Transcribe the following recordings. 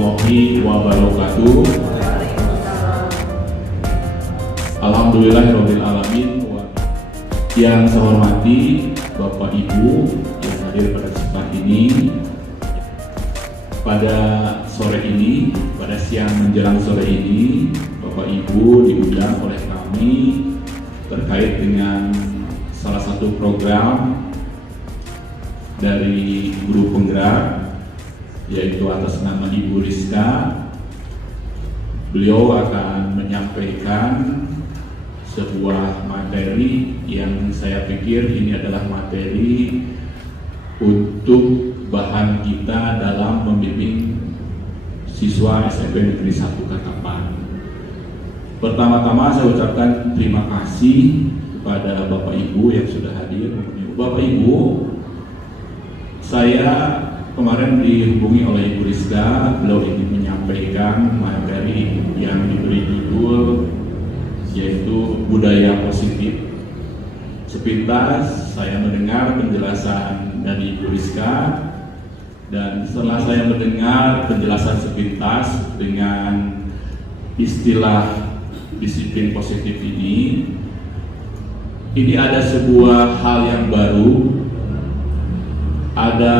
warahmatullahi wabarakatuh. Alhamdulillahirabbil alamin. Yang saya hormati Bapak Ibu yang hadir pada kesempatan ini, pada sore ini, pada siang menjelang sore ini, Bapak Ibu diundang oleh kami terkait dengan salah satu program dari guru penggerak, yaitu atas nama Ibu Rizka. Beliau akan menyampaikan sebuah materi yang saya pikir ini adalah materi untuk bahan kita dalam membimbing siswa SMP Negeri 1 Katapan. Pertama-tama saya ucapkan terima kasih kepada Bapak Ibu yang sudah hadir. Bapak Ibu, saya kemarin dihubungi oleh Ibu Rizka. Beliau ingin menyampaikan materi yang diberi judul yaitu budaya positif. Sepintas saya mendengar penjelasan dari Ibu Rizka, dan setelah saya mendengar penjelasan sepintas dengan istilah disiplin positif ini ada sebuah hal yang baru, ada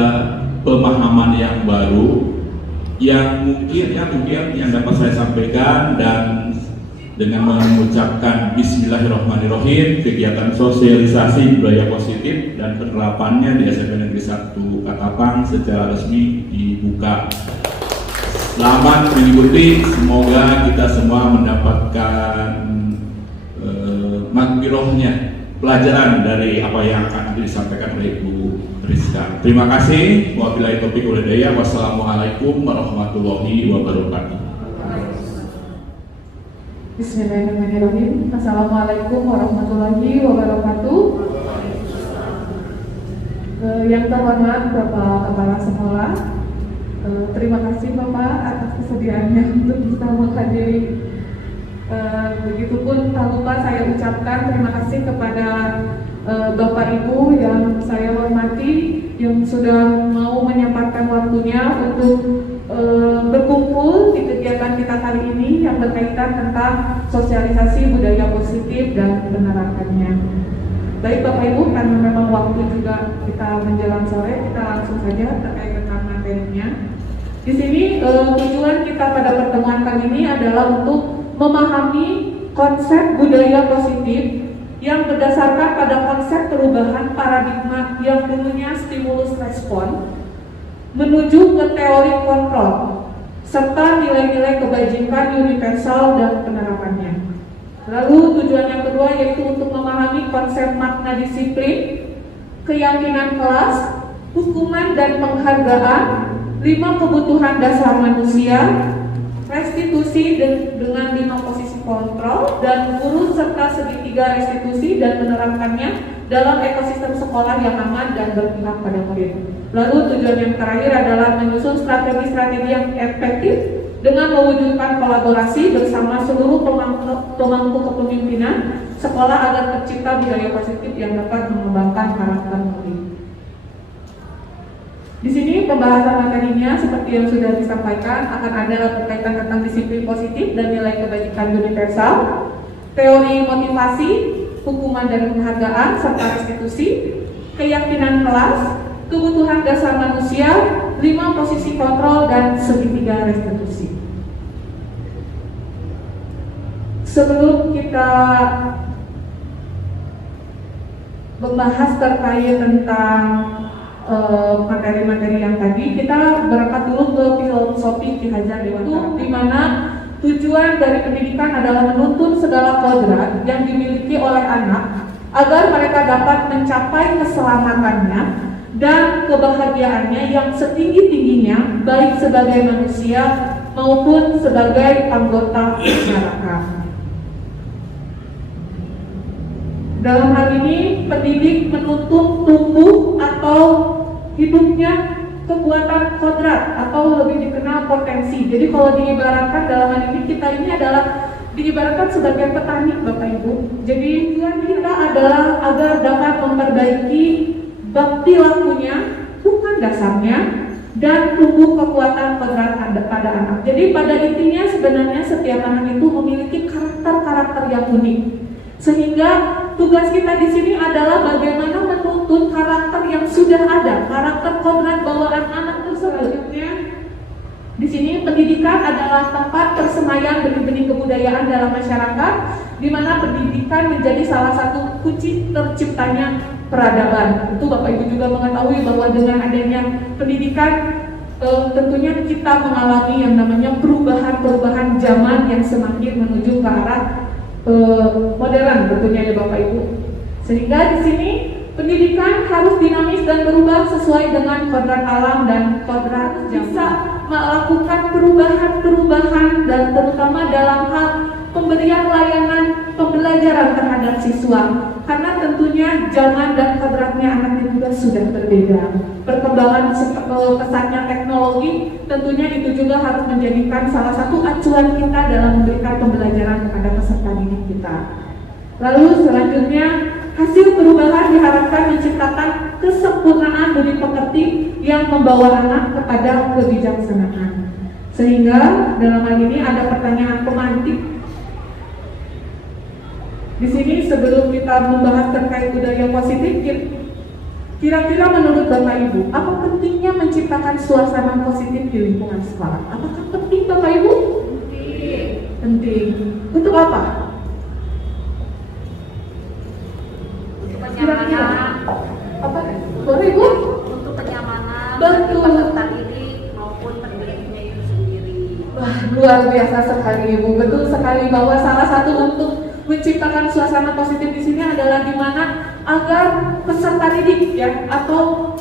pemahaman yang baru yang mungkin yang dapat saya sampaikan. Dan dengan mengucapkan Bismillahirrahmanirrahim, kegiatan sosialisasi budaya positif dan penerapannya di SMP Negeri 1 Katapan secara resmi dibuka. Selamat mengikuti, semoga kita semua mendapatkan makbirohnya, pelajaran dari apa yang akan disampaikan oleh Ibu Rizka. Terima kasih. Wabillahi taufiq wal hidayah. Wassalamualaikum warahmatullahi wabarakatuh. Bismillahirrahmanirrahim. Assalamualaikum warahmatullahi wabarakatuh. Yang terhormat Bapak Kepala Sekolah, terima kasih Bapak atas kesediaannya untuk bisa menghadiri. Begitupun tak lupa saya ucapkan terima kasih kepada Bapak Ibu yang saya hormati, yang sudah mau menyempatkan waktunya untuk berkumpul di kegiatan kita kali ini yang berkaitan tentang sosialisasi budaya positif dan penerapannya. Baik Bapak Ibu, karena memang waktu juga kita menjelang sore, kita langsung saja terkait dengan materinya. Di sini tujuan kita pada pertemuan kali ini adalah untuk memahami konsep budaya positif yang berdasarkan pada konsep perubahan paradigma yang dulunya stimulus respon menuju ke teori kontrol serta nilai-nilai kebajikan universal dan penerapannya. Lalu tujuan yang kedua yaitu untuk memahami konsep makna disiplin, keyakinan kelas, hukuman dan penghargaan, 5 kebutuhan dasar manusia, restitusi dengan 5 posisi kontrol, dan guru serta segitiga restitusi dan menerapkannya dalam ekosistem sekolah yang aman dan berpihak pada murid. Lalu tujuan yang terakhir adalah menyusun strategi-strategi yang efektif dengan mewujudkan kolaborasi bersama seluruh pemangku kepemimpinan sekolah agar tercipta budaya positif yang dapat mengembangkan karakter murid. Di sini pembahasan materinya seperti yang sudah disampaikan akan ada berkaitan tentang disiplin positif dan nilai kebajikan universal, teori motivasi, hukuman dan penghargaan serta restitusi, keyakinan kelas, kebutuhan dasar manusia, 5 posisi kontrol dan segitiga restitusi. Sebelum kita membahas terkait tentang materi-materi yang tadi, kita berangkat dulu ke filosofi Ki Hajar Dewantara, di mana tujuan dari pendidikan adalah menuntun segala kodrat yang dimiliki oleh anak agar mereka dapat mencapai keselamatannya dan kebahagiaannya yang setinggi-tingginya, baik sebagai manusia maupun sebagai anggota masyarakat. Dalam hal ini, pendidik menuntut tumbuh atau hidupnya kekuatan kodrat atau lebih dikenal potensi. Jadi kalau diibaratkan dalam hal ini, kita ini adalah diibaratkan sebagai petani Bapak Ibu. Jadi tujuan kita adalah agar dapat memperbaiki bakti lakunya, bukan dasarnya, dan tumbuh kekuatan kodrat pada anak. Jadi pada intinya sebenarnya setiap anak itu memiliki karakter-karakter yang unik. Sehingga tugas kita di sini adalah bagaimana menuntun karakter yang sudah ada, karakter kodrat bawaan anak tersebut. Di sini pendidikan adalah tempat persemaian benih-benih kebudayaan dalam masyarakat, di mana pendidikan menjadi salah satu kunci terciptanya peradaban. Itu Bapak Ibu juga mengetahui bahwa dengan adanya pendidikan tentunya kita mengalami yang namanya perubahan-perubahan zaman yang semakin menuju ke arah modern tentunya ya Bapak Ibu. Sehingga di sini pendidikan harus dinamis dan berubah sesuai dengan kodrat alam dan kodrat bisa melakukan perubahan-perubahan dan terutama dalam hal pemberian layanan pembelajaran terhadap siswa, karena tentunya zaman dan kodratnya anak juga sudah berbeda. Perkembangan pesatnya teknologi tentunya itu juga harus menjadikan salah satu acuan kita dalam memberikan pembelajaran kepada peserta didik kita. Lalu selanjutnya, hasil perubahan diharapkan menciptakan kesempurnaan budi pekerti yang membawa anak kepada kebijaksanaan. Sehingga dalam hal ini ada pertanyaan pemantik. Di sini sebelum kita membahas terkait budaya positif, kira-kira menurut Bapak Ibu, apa pentingnya menciptakan suasana positif di lingkungan sekolah? Apakah penting Bapak Ibu? Penting. Untuk apa? Kenyamanan, Apa? Boleh Bu? untuk kenyamanan Betul. bagi peserta didik maupun pendidiknya itu sendiri. Wah, luar biasa sekali Ibu. Betul sekali bahwa salah satu untuk menciptakan suasana positif di sini adalah di mana agar peserta didik ya atau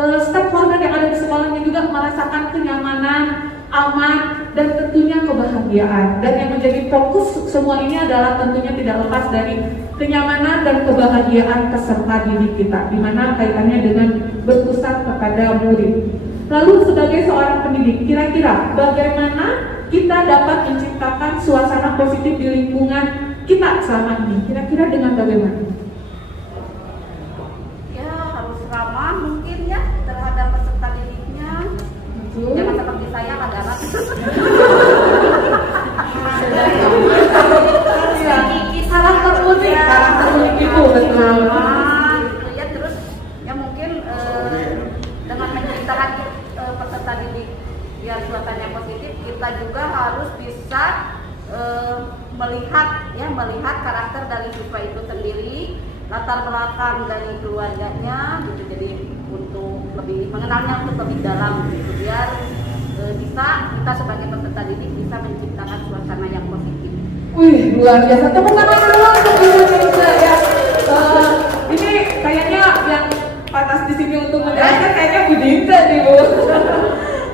stakeholder yang ada di sekolahnya juga merasakan kenyamanan, aman, dan tentunya kebahagiaan. Dan yang menjadi fokus semua ini adalah tentunya tidak lepas dari kenyamanan dan kebahagiaan peserta didik kita, di mana kaitannya dengan berpusat kepada murid. Lalu sebagai seorang pendidik, kira-kira bagaimana kita dapat menciptakan suasana positif di lingkungan kita selama ini? Kira-kira dengan bagaimana? Ya harus ramah mungkin ya terhadap peserta didiknya. Betul. Jangan seperti saya kadang-kadang. Karakter unik, karakter unik itu betul. Ya terus ya mungkin dengan menceritakan peserta didik biar suasananya positif, kita juga harus bisa melihat karakter dari siswa itu sendiri, latar belakang dari keluarganya gitu, jadi untuk lebih mengenalnya untuk lebih dalam gitu, biar bisa kita sebagai peserta didik bisa menciptakan suasana yang positif. Wih, luar biasa. Tepuk tangan dulu untuk Indonesia ya. Ini kayaknya yang patas di sini untuk menjelaskan kayaknya Bu Dinda nih Bu.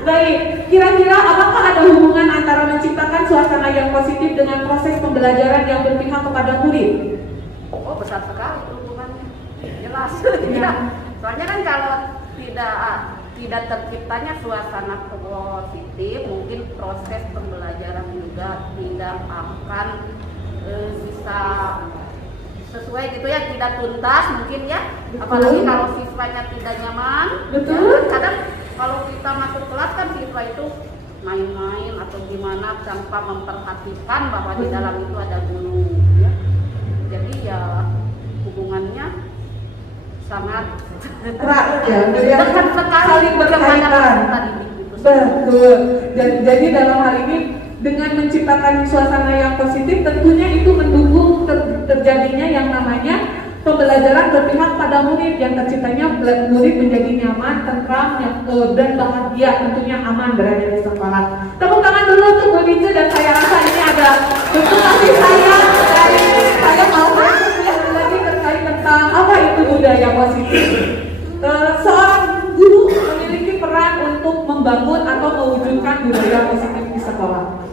Baik, kira-kira apakah ada hubungan antara menciptakan suasana yang positif dengan proses pembelajaran yang berpihak kepada murid? Oh, besar sekali hubungannya. Jelas. Ya. Ya. Soalnya kan kalau tidak terciptanya suasana positif, mungkin proses pembelajaran juga tidak akan bisa sesuai gitu ya, tidak tuntas mungkin ya. Betul. Apalagi kalau siswanya tidak nyaman. Betul. Ya, kadang kalau kita masuk kelas kan siswa itu main-main atau gimana tanpa memperhatikan bahwa di dalam itu ada guru ya. Jadi ya hubungannya sangat Erat ya, dekat sekali saling berkaitan. peserta didik itu. Betul. Jadi dalam hal ini dengan menciptakan suasana yang positif tentunya itu mendukung terjadinya yang namanya pembelajaran berpihak pada murid, yang terciptanya murid menjadi nyaman, tentram, dan bahagia, tentunya aman berada di sekolah. Tepuk tangan dulu untuk Bu Dinda, dan saya rasa ini ada bentuk kasih sayang dari saya mau lagi terkait tentang apa itu budaya positif. Seorang guru memiliki peran untuk membangun atau mewujudkan budaya positif di sekolah.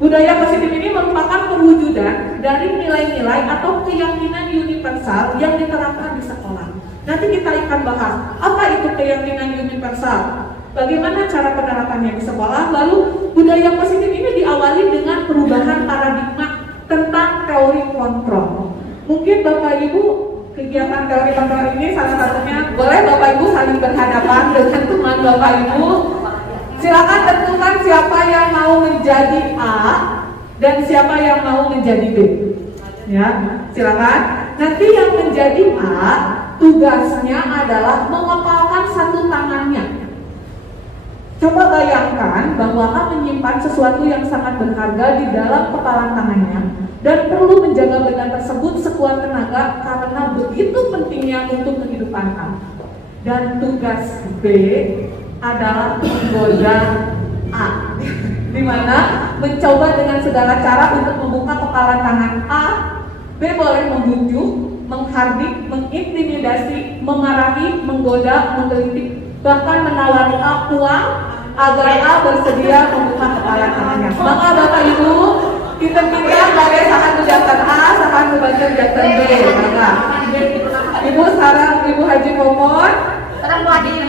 Budaya positif ini merupakan perwujudan dari nilai-nilai atau keyakinan universal yang diterapkan di sekolah. Nanti kita akan bahas apa itu keyakinan universal, bagaimana cara penerapannya di sekolah. Lalu budaya positif ini diawali dengan perubahan paradigma tentang teori kontrol. Mungkin Bapak Ibu kegiatan teori kontrol ini salah satunya boleh Bapak Ibu saling berhadapan dengan teman Bapak Ibu Silakan tentukan siapa yang mau menjadi A dan siapa yang mau menjadi B. Ya, silakan. Nanti yang menjadi A tugasnya adalah mengepalkan satu tangannya. Coba bayangkan bahwa A menyimpan sesuatu yang sangat berharga di dalam kepalan tangannya dan perlu menjaga benda tersebut sekuat tenaga karena begitu pentingnya untuk kehidupan A. Dan tugas B adalah menggoda A, di mana mencoba dengan segala cara untuk membuka kepalan tangan A. B boleh membujuk, menghardik, mengintimidasi, memarahi, menggoda, menggelitik, bahkan menawari A uang agar A bersedia membuka kepala tangannya. Maka Bapak Ibu, kita minta sebagai sahabat jantan A, sahabat jantan B. Maka Ibu sekarang Ibu Haji Momon, Orang mau hadir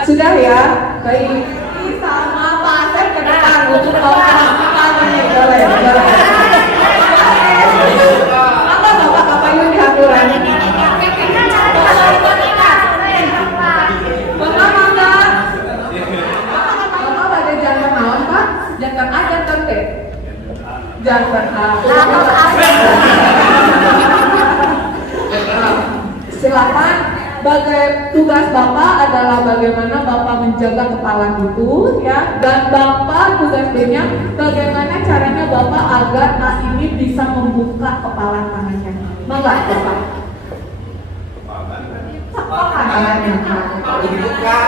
sudah ya, baik. Sama Pak Asep ke depan untuk melakukan ini, boleh. Apa Bapak Ibu diaturan? Jangan A, jangan B. Jangan A. Silakan. Bagai tugas Bapak adalah bagaimana Bapak menjaga kepala itu, ya. Dan Bapak tugas B-nya bagaimana caranya Bapak agar A ini bisa membuka kepala tangannya. Mangga Bapak. Apa tangannya? Dibuka.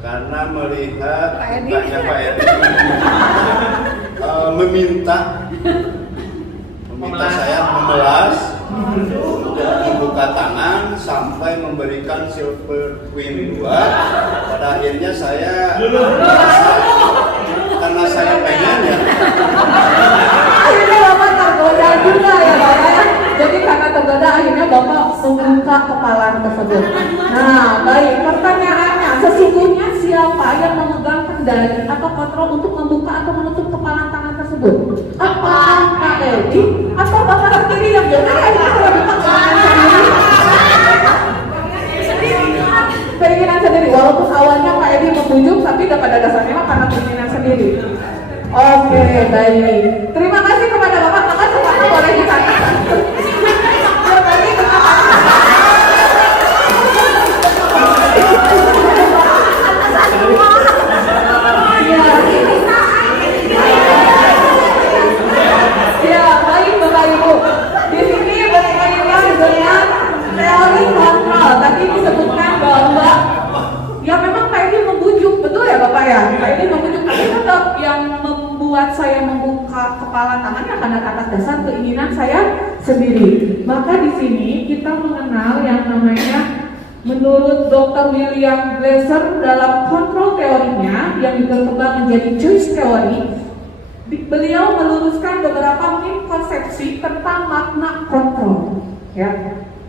Karena melihat mukanya Pak Edi meminta saya memelas untuk membuka tangan sampai memberikan silver queen 2. Pada akhirnya saya karena saya pengen ya. Akhirnya Bapak tergoda juga ya Bapak. Jadi karena tergoda akhirnya Bapak membuka kepala tersebut. Nah, baik, pertanyaannya sesungguhnya siapa yang memegang kendali atau kontrol untuk membuka atau menutup kepala tangan tersebut? Apakah Pak Edi atau Bapak sendiri yang benar akhirnya membuka kepala sendiri? Keinginan sendiri, walaupun awalnya Pak Edi membujuk, tapi pada dasarnya karena keinginan sendiri. Oke, baik. Terima kasih kepada Bapak. Maka semuanya boleh dikatakan. Ya, baik Bapak Ibu. Di sini berkaitan dengan teori kontrol. Tadi disebutkan bahwa ya memang Pak Edi membujuk, betul ya Bapak ya? Pak Edi membujuk, tapi tetap yang membuat saya membuka kepala tangannya karena atas dasar keinginan saya sendiri. Maka di sini kita mengenal yang namanya menurut Dr. William Glasser dalam kontrol teorinya yang berkembang menjadi choice theory, beliau meluruskan beberapa miskonsepsi tentang makna kontrol, ya.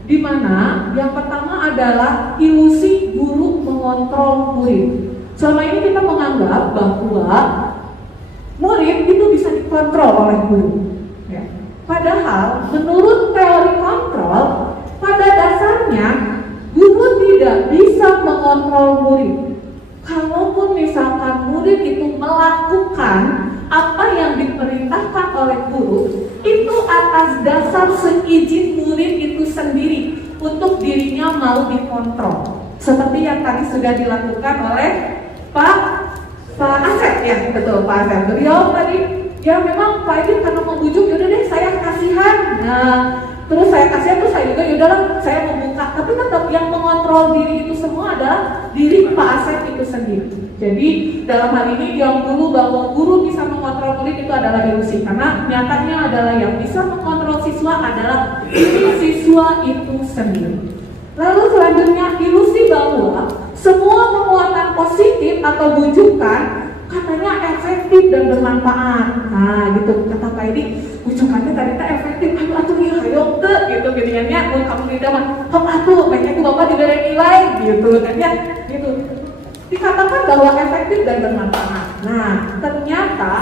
Di mana yang pertama adalah ilusi guru mengontrol murid. Selama ini kita menganggap bahwa murid itu bisa dikontrol oleh guru, ya. Padahal menurut teori kontrol pada dasarnya guru tidak bisa mengontrol murid. Kalaupun misalkan murid itu melakukan apa yang diperintahkan oleh guru, itu atas dasar seizin murid itu sendiri untuk dirinya mau dikontrol. Seperti yang tadi sudah dilakukan oleh Pak Asep, ya betul Pak Asep. Beliau tadi ya memang Pak Edi karena membujuk, yaudah deh saya kasihan. Nah, terus saya kasihan, terus saya juga yaudahlah saya membuka. Tapi tetap yang mengontrol diri itu semua adalah diri Pak Asep itu sendiri. Jadi dalam hal ini yang dulu bahwa guru bisa mengontrol murid itu adalah ilusi, karena nyatanya adalah yang bisa mengontrol siswa adalah diri siswa itu sendiri. Lalu selanjutnya ilusi bahwa semua penguatan positif atau bujukan katanya efektif dan bermanfaat. Nah gitu kata Pak Edi, bujukannya tadi efektif, ayo atuh ieu hayo teu gitu geuningannya mun kamu di daman. Hop atuh mereka itu Bapak diberi nilai gitu kan ya gitu. Dikatakan bahwa efektif dan bermanfaat. Nah, ternyata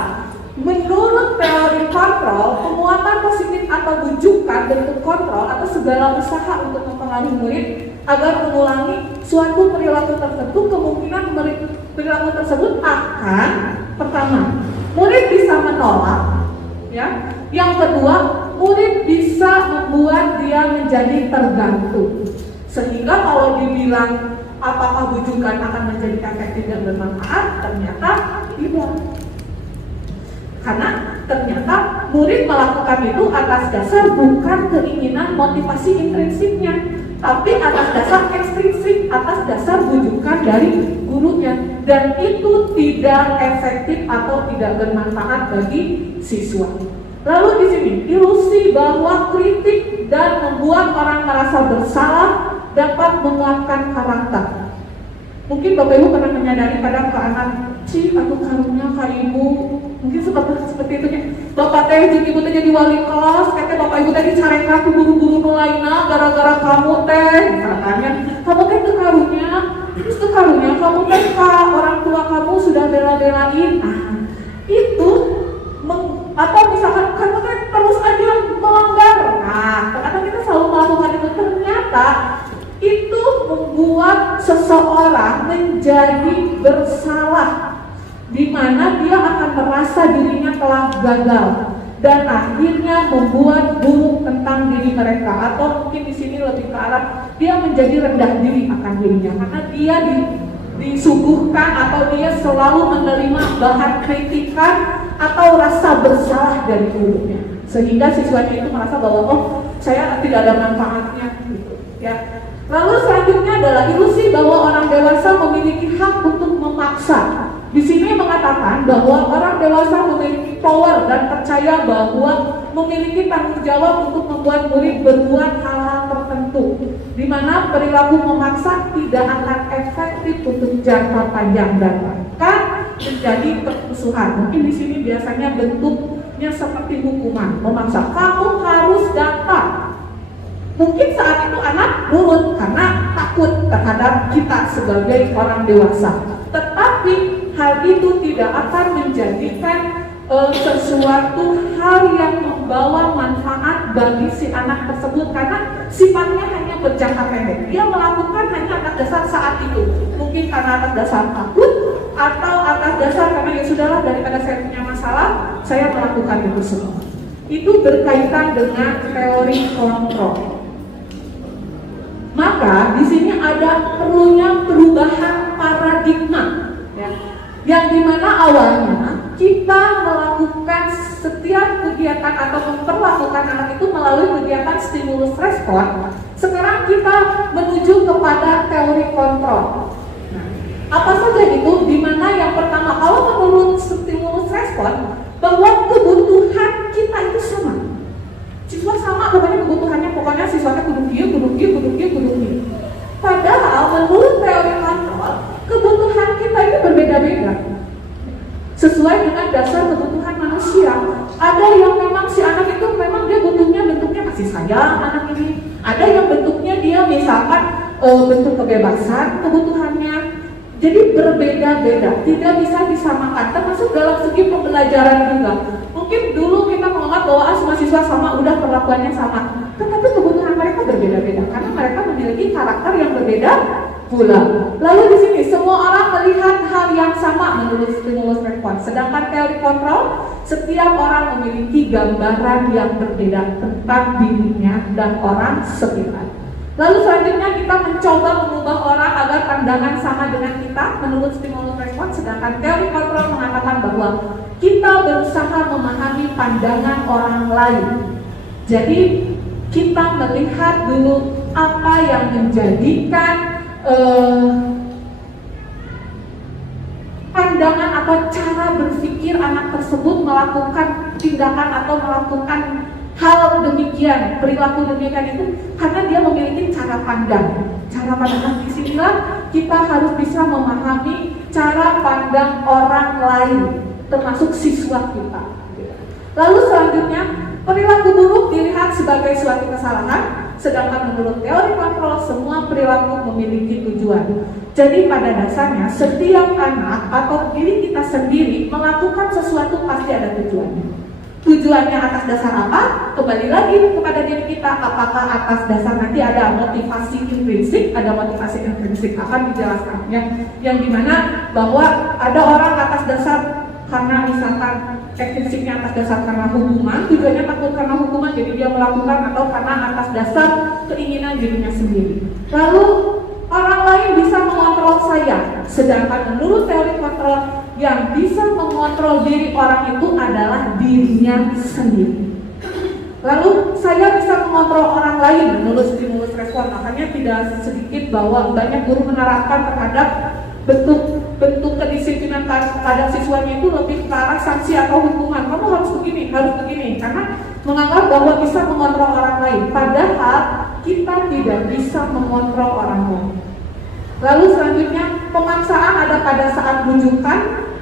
menurut teori kontrol, penguatan positif atau bujukan bentuk kontrol atau segala usaha untuk mempengaruhi murid agar mengulangi suatu perilaku tertentu, kemungkinan perilaku tersebut akan pertama, murid bisa menolak, ya. Yang kedua, murid bisa membuat dia menjadi tergantung. Sehingga kalau dibilang apakah bujukan akan menjadi efektif dan bermanfaat, ternyata tidak. Karena ternyata murid melakukan itu atas dasar bukan keinginan motivasi intrinsiknya, tapi atas dasar ekstrinsik, atas dasar bujukan dari gurunya, dan itu tidak efektif atau tidak bermanfaat bagi siswa. Lalu di sini ilusi bahwa kritik dan membuat orang merasa bersalah dapat menguatkan karakter. Mungkin Bapak Ibu pernah menyadari pada anak, aku karunya Kak Ibu, mungkin seperti itu ya. Bapak teh jeung Ibu teh jadi wali kelas, kata Bapak Ibu teh dicarekan ku guru-guru nu lainna gara-gara kamu teh, katanya kamu teh teu karunya, terus teu karunya kamu teh ka orang tua kamu sudah bela-belain. Itu atau misalkan kamu teh terus aja melanggar. Nah, kadang kita selalu melakukan itu, ternyata itu membuat seseorang menjadi bersalah, di mana dia akan merasa dirinya telah gagal dan akhirnya membuat buruk tentang diri mereka, atau mungkin di sini lebih ke arah dia menjadi rendah diri akan dirinya karena dia disuguhkan atau dia selalu menerima bahan kritikan atau rasa bersalah dari gurunya, sehingga siswanya itu merasa bahwa oh saya tidak ada manfaatnya gitu ya. Lalu selanjutnya adalah ilusi bahwa orang dewasa memiliki hak untuk memaksa. Di sini mengatakan bahwa orang dewasa memiliki power dan percaya bahwa memiliki tanggung jawab untuk membuat murid berbuat hal-hal tertentu, di mana perilaku memaksa tidak akan efektif untuk jangka panjang dan bahkan menjadi permusuhan. Mungkin di sini biasanya bentuknya seperti hukuman, memaksa kamu harus datang. Mungkin saat itu anak nurut karena takut terhadap kita sebagai orang dewasa. Tetapi hal itu tidak akan menjadikan sesuatu hal yang membawa manfaat bagi si anak tersebut, karena sifatnya hanya berjangka pendek. Dia melakukan hanya atas dasar saat itu. Mungkin karena atas dasar takut atau atas dasar karena ya sudahlah, daripada saya punya masalah, saya melakukan itu semua. Itu berkaitan dengan teori kontrol. Maka di sini ada perlunya perubahan paradigma, ya, yang dimana awalnya kita melakukan setiap kegiatan atau memperlakukan anak itu melalui kegiatan stimulus respon. Sekarang kita menuju kepada teori kontrol. Nah, apa saja itu? Dimana yang pertama, kalau menurut stimulus respon, bahwa kebutuhan kita itu sama. Siswa sama, pokoknya kebutuhannya, pokoknya siswanya kudu kieu. Padahal menurut teori kontrol, kebutuhan kita itu berbeda-beda sesuai dengan dasar kebutuhan manusia. Ada yang memang si anak itu memang dia butuhnya bentuknya kasih sayang anak ini. Ada yang bentuknya dia misalkan bentuk kebebasan kebutuhannya. Jadi berbeda-beda, tidak bisa disamakan, termasuk dalam segi pembelajaran juga. Mungkin dulu kita menganggap bahwa semua siswa sama, udah perlakuannya sama. Tetapi kebutuhan mereka berbeda-beda, karena mereka memiliki karakter yang berbeda pula. Lalu di sini semua orang melihat hal yang sama menurut stimulus respon. Sedangkan teori kontrol, setiap orang memiliki gambaran yang berbeda tentang dirinya dan orang sekitar. Lalu selanjutnya kita mencoba mengubah orang agar pandangan sama dengan kita menurut stimulus respon, sedangkan teori kontrol mengatakan bahwa kita berusaha memahami pandangan orang lain. Jadi kita melihat dulu apa yang menjadikan pandangan atau cara berpikir anak tersebut melakukan tindakan atau melakukan hal demikian, perilaku demikian itu karena dia memiliki cara pandang. Cara pandang di sinilah kita harus bisa memahami cara pandang orang lain, termasuk siswa kita. Lalu selanjutnya, perilaku buruk dilihat sebagai suatu kesalahan, sedangkan menurut teori kontrol semua perilaku memiliki tujuan. Jadi pada dasarnya setiap anak atau diri kita sendiri melakukan sesuatu pasti ada tujuannya. Tujuannya atas dasar apa? Kembali lagi kepada diri kita. Apakah atas dasar nanti ada motivasi intrinsik? Ada motivasi intrinsik akan dijelaskan yang dimana bahwa ada orang atas dasar karena misalkan ekstrinsiknya atas dasar karena hukuman, tujuannya takut karena hukuman jadi dia melakukan, atau karena atas dasar keinginan dirinya sendiri. Lalu orang lain bisa mengontrol saya, sedangkan menurut teori kontrol yang bisa mengontrol diri orang itu adalah dirinya sendiri. Lalu saya bisa mengontrol orang lain menurut stimulus respon. Makanya tidak sedikit bahwa banyak guru menerapkan terhadap bentuk kedisiplinan pada siswanya itu lebih ke arah sanksi atau hukuman. Kamu harus begini, karena menganggap bahwa bisa mengontrol orang lain, padahal kita tidak bisa mengontrol orang lain. Lalu selanjutnya, pemaksaan ada pada saat bujukan.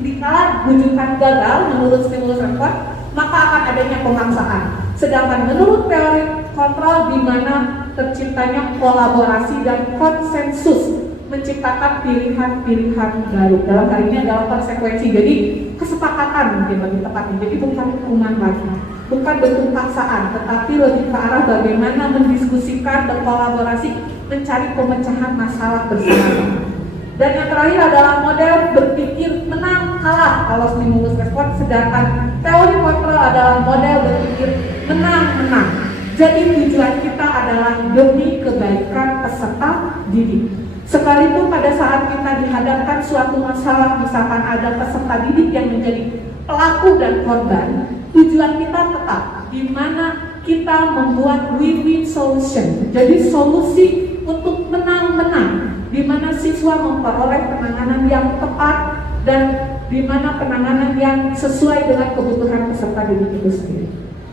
Dikala bujukan gagal menurut stimulus respon, maka akan adanya pemaksaan. Sedangkan menurut teori kontrol, di mana terciptanya kolaborasi dan konsensus menciptakan pilihan-pilihan baru. Dalam hal ini adalah konsekuensi. Jadi kesepakatan mungkin lebih tepatnya. Jadi bukan hukuman lagi, bukan bentuk paksaan, tetapi lebih ke arah bagaimana mendiskusikan, berkolaborasi, mencari pemecahan masalah bersama. Dan yang terakhir adalah model berpikir menang kalah kalau stimulus respon, sedangkan teori kontrol adalah model berpikir menang-menang. Jadi tujuan kita adalah demi kebaikan peserta didik. Sekalipun pada saat kita dihadapkan suatu masalah, misalkan ada peserta didik yang menjadi pelaku dan korban, tujuan kita tetap di mana kita membuat win-win solution. Jadi solusi untuk menang-menang, di mana siswa memperoleh penanganan yang tepat dan di mana penanganan yang sesuai dengan kebutuhan peserta didik itu sendiri.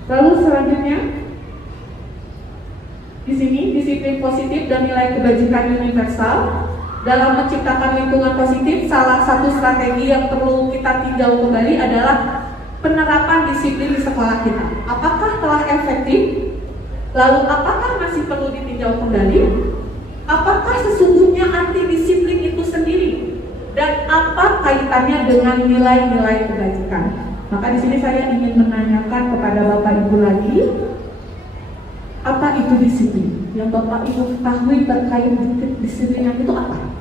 Lalu selanjutnya, di sini disiplin positif dan nilai kebajikan universal. Dalam menciptakan lingkungan positif, salah satu strategi yang perlu kita tinjau kembali adalah penerapan disiplin di sekolah kita. Apakah telah efektif? Lalu apakah masih perlu ditinjau kembali? Apakah sesungguhnya anti disiplin itu sendiri? Dan apa kaitannya dengan nilai-nilai kebajikan? Maka di sini saya ingin menanyakan kepada Bapak Ibu lagi, apa itu disiplin? Yang Bapak Ibu ketahui terkait disiplin itu apa?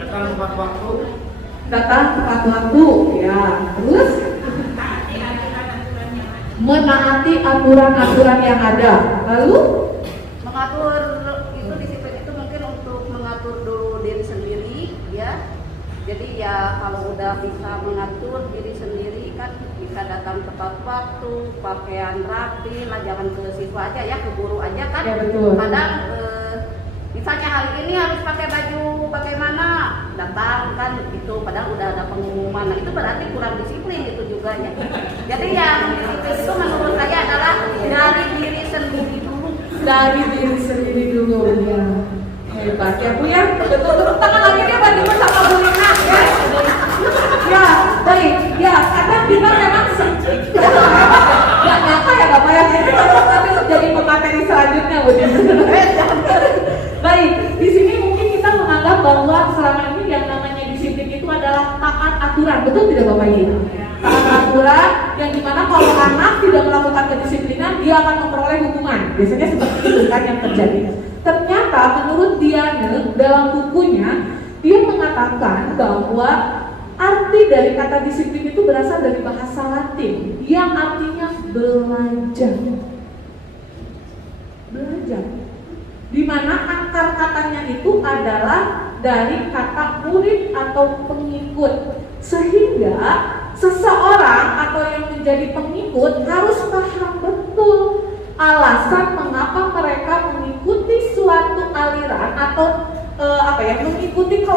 Datang tepat waktu. Datang tepat waktu, ya. Terus menaati aturan-aturan yang ada. Lalu mengatur itu disiplin itu mungkin untuk mengatur dulu diri sendiri, ya. Jadi ya kalau udah bisa mengatur diri sendiri kan bisa datang tepat waktu, pakaian rapi lah, jangan ke siswa aja ya, ke guru aja kan. Ya, betul. Kadang misalnya hari ini harus pakai baju bagaimana, datang kan itu padahal udah ada pengumuman. Nah, itu berarti kurang disiplin itu juga ya. Jadi yang disiplin itu menurut saya adalah dari diri sendiri dulu. Dari diri sendiri dulu, ya. Hebat ya Bu ya. Betul, tepuk tangan lagi deh bagi bersama Bu Lina ya. Ya, baik. Ya, karena kita memang nggak nyangka ya Bapak ya. Ini nanti jadi pemateri selanjutnya Bu. Baik, di sini mungkin kita menganggap bahwa selama ini yang namanya disiplin itu adalah taat aturan, betul tidak Bapak Ibu? Taat aturan yang dimana kalau anak tidak melakukan kedisiplinan dia akan memperoleh hukuman. Biasanya seperti itu kan yang terjadi. Ternyata menurut Diane dalam bukunya dia mengatakan bahwa arti dari kata disiplin itu berasal dari bahasa Latin yang artinya belajar. Belajar. Di mana akar katanya itu adalah dari kata murid atau pengikut, sehingga seseorang atau yang menjadi pengikut harus paham betul alasan mengapa mereka mengikuti suatu aliran atau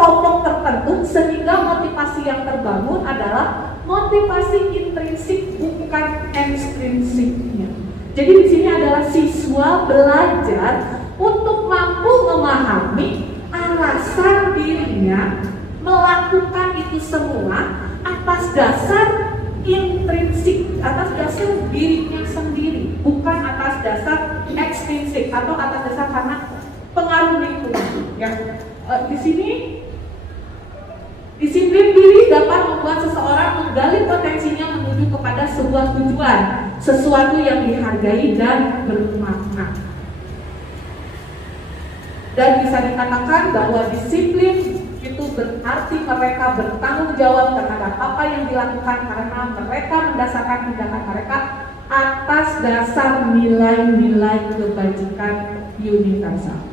kelompok tertentu, sehingga motivasi yang terbangun adalah motivasi intrinsik bukan ekstrinsiknya. Jadi di sini adalah siswa belajar untuk mampu memahami alasan dirinya melakukan itu semua atas dasar intrinsik, atas dasar dirinya sendiri, bukan atas dasar ekstrinsik atau atas dasar karena pengaruh lingkungan. Ya, di sini disiplin diri dapat membuat seseorang menggali potensinya menuju kepada sebuah tujuan, sesuatu yang dihargai dan bermakna. Dan bisa dikatakan bahwa disiplin itu berarti mereka bertanggung jawab terhadap apa yang dilakukan karena mereka mendasarkan tindakan mereka atas dasar nilai-nilai kebajikan universal.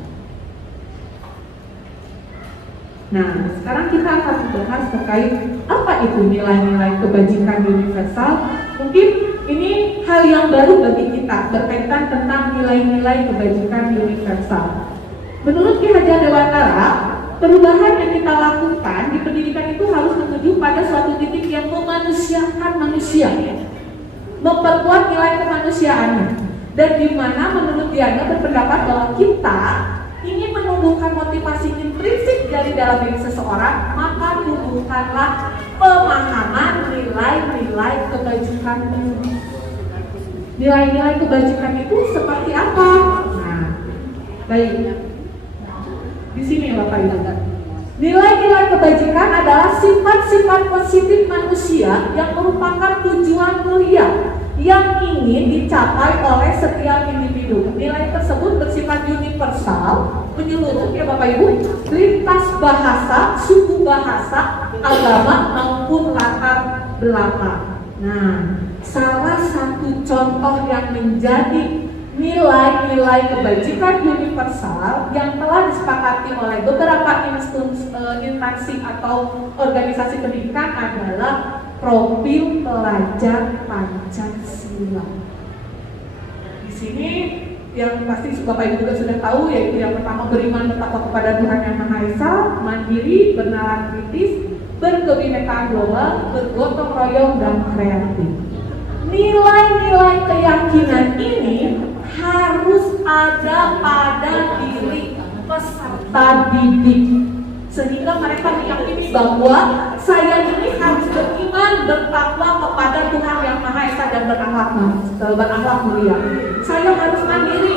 Nah, sekarang kita akan membahas terkait apa itu nilai-nilai kebajikan universal. Mungkin ini hal yang baru bagi kita berkaitan tentang nilai-nilai kebajikan universal. Menurut Ki Hajar Dewantara, perubahan yang kita lakukan di pendidikan itu harus menuju pada suatu titik yang memanusiakan manusia, memperkuat nilai kemanusiaannya. Dan di mana menurut Diana berpendapat bahwa kita ingin menumbuhkan motivasi intrinsik dari dalam diri seseorang, maka tumbuhkanlah pemahaman nilai-nilai kebajikan. Nilai-nilai kebajikan itu seperti apa? Nah, baik. Di sini Bapak Ibu. Nilai-nilai kebajikan adalah sifat-sifat positif manusia yang merupakan tujuan mulia yang ingin dicapai oleh setiap individu. Nilai tersebut bersifat universal, menyeluruh ya Bapak Ibu, lintas bahasa, suku bahasa, agama maupun latar belakang. Nah, salah satu contoh yang menjadi nilai-nilai kebajikan universal yang telah disepakati oleh beberapa instansi atau organisasi pendidikan adalah profil pelajar Pancasila. Di sini yang pasti Bapak Ibu juga sudah tahu, yaitu yang pertama beriman bertakwa kepada Tuhan Yang Maha Esa, mandiri, bernalar kritis, berkebinekaan global, bergotong royong dan kreatif. Nilai-nilai keyakinan ini harus ada pada diri peserta didik, sehingga mereka meyakini bahwa saya ini harus beriman bertakwa kepada Tuhan Yang Maha Esa dan berakhlak mulia. Saya harus mandiri,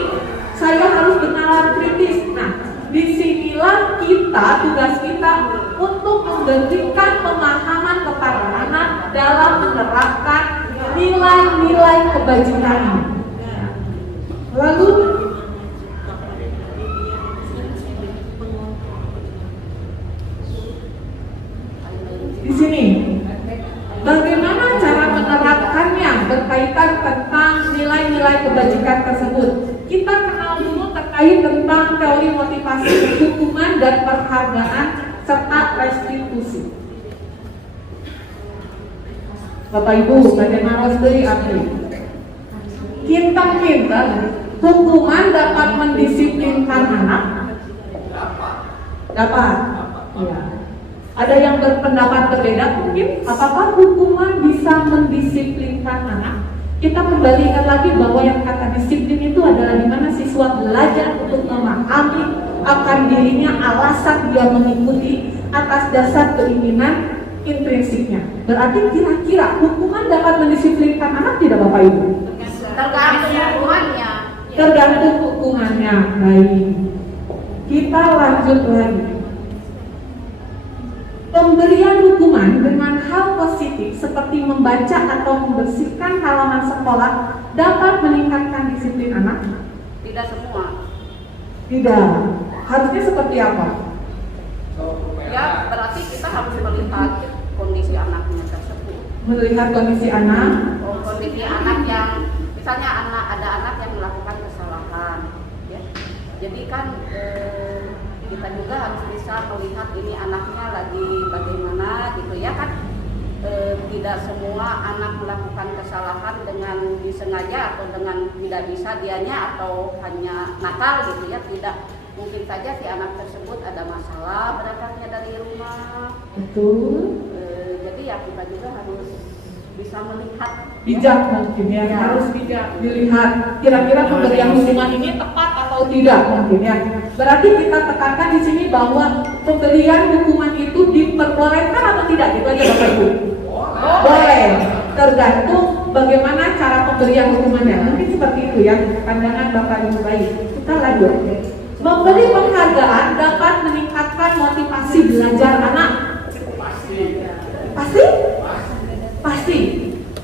saya harus bernalar kritis. Nah, disinilah tugas kita untuk memberikan pemahaman kepada anak dalam menerapkan nilai-nilai kebajikan. Lalu di sini bagaimana cara menerapkannya berkaitan tentang nilai-nilai kebajikan tersebut. Kita kenal dulu terkait tentang teori motivasi, hukuman dan penghargaan serta restitusi. Bapak Ibu, bagaimana dari April? Kita hukuman dapat mendisiplinkan anak? Dapat. Ya. Ada yang berpendapat berbeda mungkin, apakah hukuman bisa mendisiplinkan anak? Kita kembali ingat lagi bahwa yang kata disiplin itu adalah di mana siswa belajar untuk memahami akan dirinya alasan dia mengikuti atas dasar keinginan intrinsiknya. Berarti kira-kira hukuman dapat mendisiplinkan anak tidak Bapak Ibu? Tergantung hukumannya. Tergantung hukumannya. Baik. Kita lanjut lagi. Pemberian hukuman dengan hal positif seperti membaca atau membersihkan halaman sekolah dapat meningkatkan disiplin anak? Tidak semua. Tidak. Harusnya seperti apa? Ya, berarti kita harus melihat kondisi anaknya tersebut. Melihat kondisi anak. Kondisi anak yang misalnya ada anak yang melakukan kesalahan, ya. Jadi kan kita juga harus bisa melihat ini anaknya lagi bagaimana gitu ya kan. Tidak semua anak melakukan kesalahan dengan disengaja atau dengan tidak bisa dianya atau hanya nakal gitu ya, tidak. mungkin saja si anak tersebut ada masalah berangkatnya dari rumah. Betul. Jadi ya kita juga harus bisa melihat Bijak mungkin ya, Ya. harus bijak dilihat kira-kira pemberian hukuman ini tepat atau tidak mungkin ya. Berarti kita tekankan di sini bahwa pemberian hukuman itu diperbolehkan atau tidak, gitu aja Bapak Ibu. Boleh, tergantung bagaimana cara pemberian hukumannya. Mungkin seperti itu ya pandangan Bapak Ibu baik. Kita lanjut. Memberi penghargaan dapat meningkatkan motivasi belajar anak. Pasti? Pasti.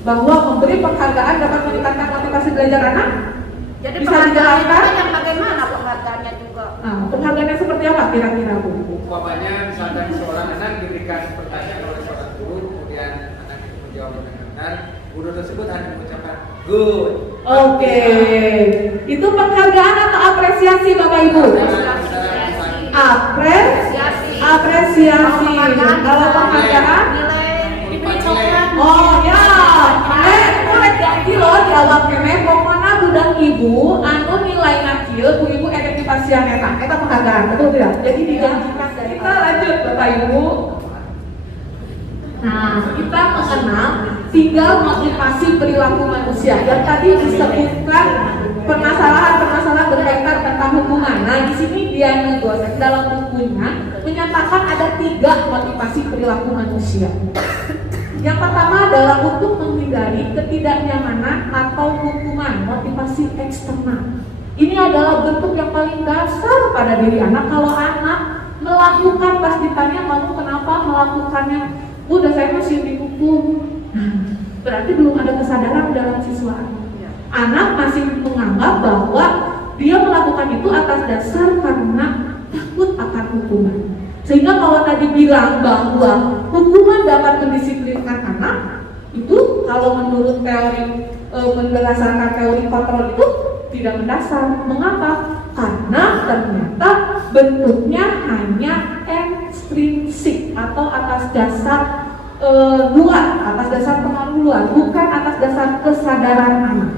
Bahwa memberi penghargaan dapat meningkatkan motivasi belajar anak. Jadi Bisa penghargaan dijelaskan? itu yang bagaimana penghargaannya juga. Nah, penghargaannya seperti apa kira-kira Bu? Umpamanya misalkan seorang anak diberikan pertanyaan oleh seorang guru, kemudian anak itu menjawab dengan benar, guru tersebut hanya mengucapkan good. Oke. Itu penghargaan atau apresiasi Bapak Ibu? Apresiasi. Kalau penghargaan Nilai coklat. oh ya, korek ganti loh jawab kene pokoknya budak ibu anu nilai nakil bu ibu efektivasian eta penghargaan, betul tidak? Jadi dijanjikan. Kita lanjut Bapak Ibu. Nah, kita mengenal 3 motivasi perilaku manusia yang tadi disebutkan permasalahan-permasalahan berkaitan tentang hubungan. Nah, di sini dia ngegosek dalam bukunya menyatakan ada 3 motivasi perilaku manusia. Yang pertama adalah untuk menghindari ketidaknyamanan atau hukuman, motivasi eksternal. Ini adalah bentuk yang paling dasar pada diri anak. Kalau anak melakukan pas ditanya kamu kenapa melakukannya, udah saya masih dihukum. Berarti belum ada kesadaran dalam siswa. Anak masih menganggap bahwa dia melakukan itu atas dasar karena takut akan hukuman. Sehingga kalau tadi bilang bahwa hukuman dapat mendisiplinkan anak, itu kalau menurut teori berdasarkan teori kontrol itu tidak mendasar. Mengapa? Karena ternyata bentuknya hanya ekstrinsik atau atas dasar luar, atas dasar pengaruh luar, bukan atas dasar kesadaran anak.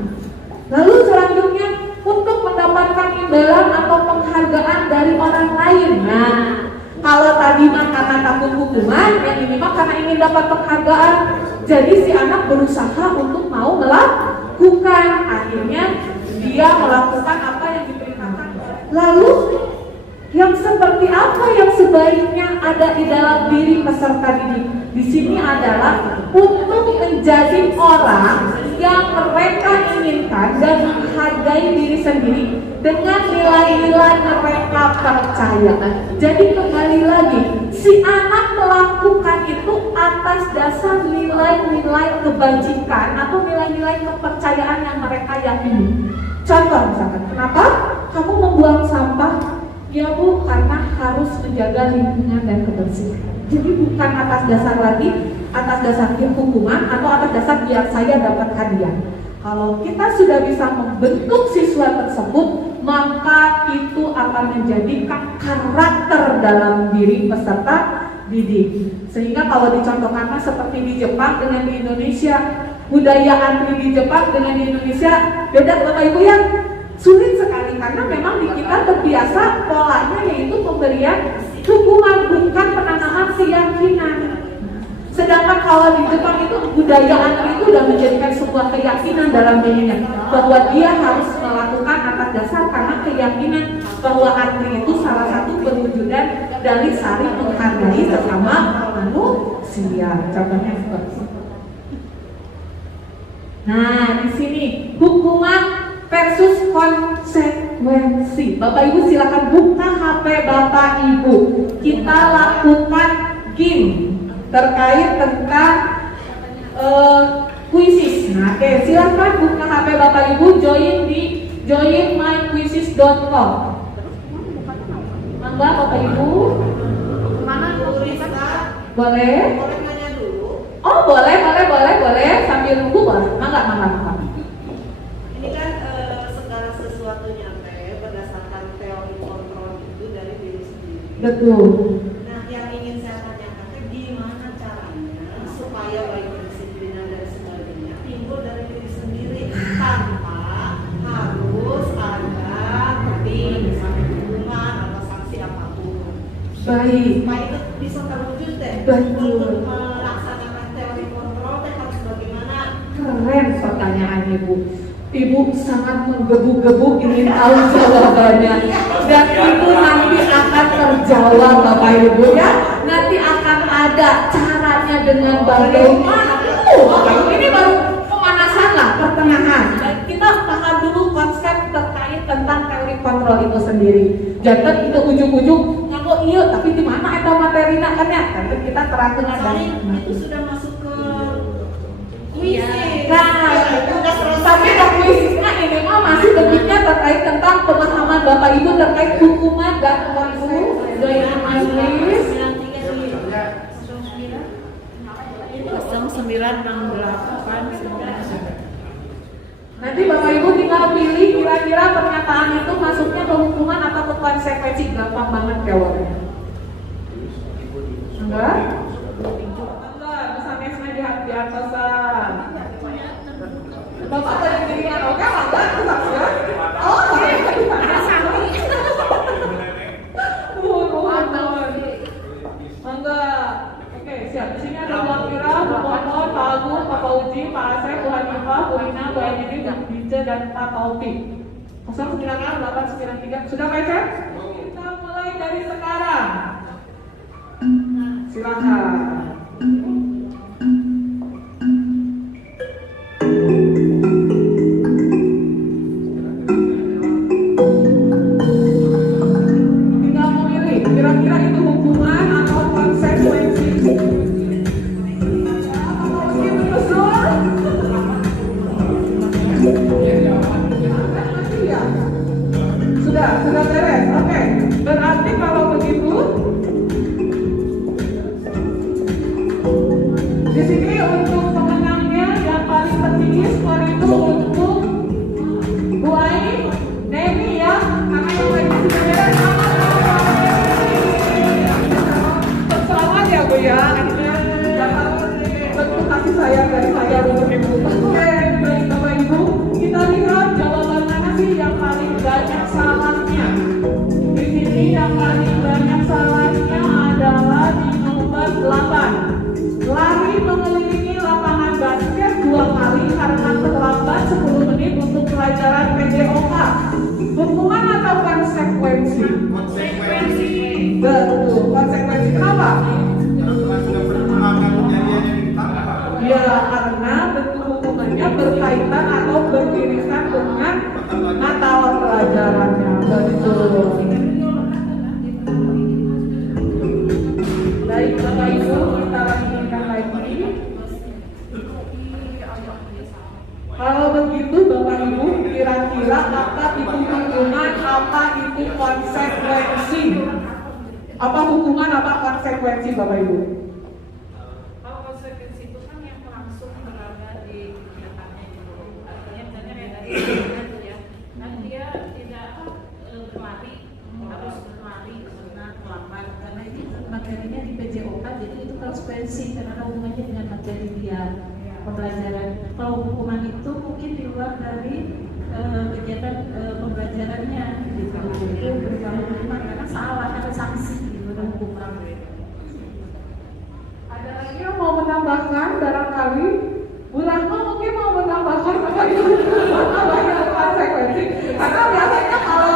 Lalu selanjutnya untuk mendapatkan imbalan atau penghargaan dari orang lain. Nah, kalau tadi mah karena takut hukuman, yang ini mah karena ingin dapat penghargaan. Jadi si anak berusaha untuk mau melakukan, akhirnya dia melakukan apa yang diperintahkan. Lalu yang seperti apa yang sebaiknya ada di dalam diri peserta didik di sini adalah untuk menjadi orang yang mereka inginkan dan menghargai diri sendiri dengan nilai-nilai mereka percaya. Jadi kembali lagi, si anak melakukan itu atas dasar nilai-nilai kebajikan atau nilai-nilai kepercayaan yang mereka yakini. Contoh misalkan, kenapa kamu membuang sampah? Ya Bu, karena harus menjaga lingkungan dan kebersihan. Jadi bukan atas dasar lagi, atas dasar hukuman atau atas dasar biar saya dapat hadiah. Kalau kita sudah bisa membentuk siswa tersebut, maka itu akan menjadikan karakter dalam diri peserta didik. Sehingga kalau dicontohkan seperti di Jepang dengan di Indonesia, budaya antri di Jepang dengan di Indonesia beda Bapak Ibu ya. Sulit sekali karena memang di kita terbiasa polanya yaitu pemberian hukuman, bukan penanaman keyakinan. Sedangkan kalau di Jepang itu budaya antri itu sudah menjadikan sebuah keyakinan dalam dirinya bahwa dia harus melakukan atas dasar karena keyakinan bahwa antri itu salah satu perwujudan dari saling menghargai sesama manusia. Contohnya seperti itu. Nah, di sini hukuman versus konsekuensi. Bapak Ibu silakan buka HP Bapak Ibu. Kita lakukan game terkait tentang quizzes. Nah, oke, silakan buka HP Bapak Ibu, join di joinmyquizzes.com. Mangga Bapak Ibu. Mana Bu Risa? Boleh? Boleh nanya dulu. Oh, boleh. Sambil nunggu boleh. Mangga. Ini kan segala sesuatunya berdasarkan teori kontrol itu dari diri sendiri. Betul. Nah, yang ingin saya tanyakan gimana caranya supaya baik kedisiplinan dan sebagainya timbul dari diri sendiri tanpa harus ada tebing misalnya hukuman Baik. Supaya itu bisa terwujud deh. Betul. Untuk melaksanakan teori kontrol teh harus bagaimana? Keren pertanyaan Ibu. Ibu sangat menggebu-gebu ingin tahu jawabannya. Dan itu nanti akan terjawab Bapak Ibu ya. Nanti akan ada caranya dengan bagaimana. Bapak Ibu, ini baru pemanasan lah, pertengahan. Dan kita paham dulu konsep terkait tentang teori kontrol itu sendiri. Jangan itu ujung-ujung ngaku iya, tapi di mana eta materina kan ya? Nanti kita terangkan Soalnya itu sudah masuk ke kuis. Nah, tapi kuisnya ini mah masih bentuknya terkait tentang pemahaman Bapak Ibu terkait hukuman dan Bapak Ibu dari majelis. 0968. Nanti Bapak Ibu tinggal pilih kira-kira pernyataan itu masuknya ke hukuman atau ke konsekuensi. Gampang banget jawabnya. Enggak? Enggak, misalnya di atasan. Bapak tadi dirinya oke, enggak? Oh, oke. Enggak. Oke, siap. Di sini ada Bu Akira, Bu Momon, Pak Agung, Pak Uji, Pak Asep, Bu Hanifah, Bu Ina, Bu Aidini, Bu Bice, dan Pak Taufik. 096893. Sudah Pak Cep? Kita mulai dari sekarang. Silakan. Tinggal memilih. Kira-kira itu hukuman atau konsekuensi? Sudah beres. Oke. Berarti kalau begitu di sini untuk pemenangnya yang paling tertinggi skor itu untuk Bu Ai, Nemi ya, karena yang lain sudah beres. Selamat ya Bu ya. Bentuk kasih sayang dari saya untuk Ibu. Oke, baik Bapak Ibu, kita lihat jawaban mana sih yang paling banyak salahnya. Di sini yang paling banyak salahnya adalah di nomor 8. Lari mengelilingi lapangan basket 2 kali karena terlambat 10 menit untuk pelajaran PJOK. Hukuman atau konsekuensi? Konsekuensi. Betul, konsekuensi. Kenapa? Ya, karena bentuk hukumannya berkaitan atau beririsan dengan mata pelajarannya. Betul. Baik Bapak Ibu, kita lanjutkan lagi. Kalau begitu Bapak Ibu, kira-kira apa itu hukuman, apa itu konsekuensi? Apa hukuman, apa konsekuensi Bapak Ibu? Kalau konsekuensi itu kan yang langsung berada di kegiatannya gitu. Artinya misalnya kayak tadi ya, kan dia tidak berlari, harus berlari karena terlambat. Karena ini materinya di PJOK, jadi itu konsekuensi karena ada hubungannya dengan materi dia pembelajaran. Kalau hukuman itu mungkin di luar dari kegiatan pembelajarannya gitu. Itu berupa hukuman karena salah, ada sanksi gitu, ada hukuman. Ada lagi yang mau menambahkan barangkali? Bu Rahma mungkin mau menambahkan Bapak Ibu banyak konsekuensi. Karena biasanya kalau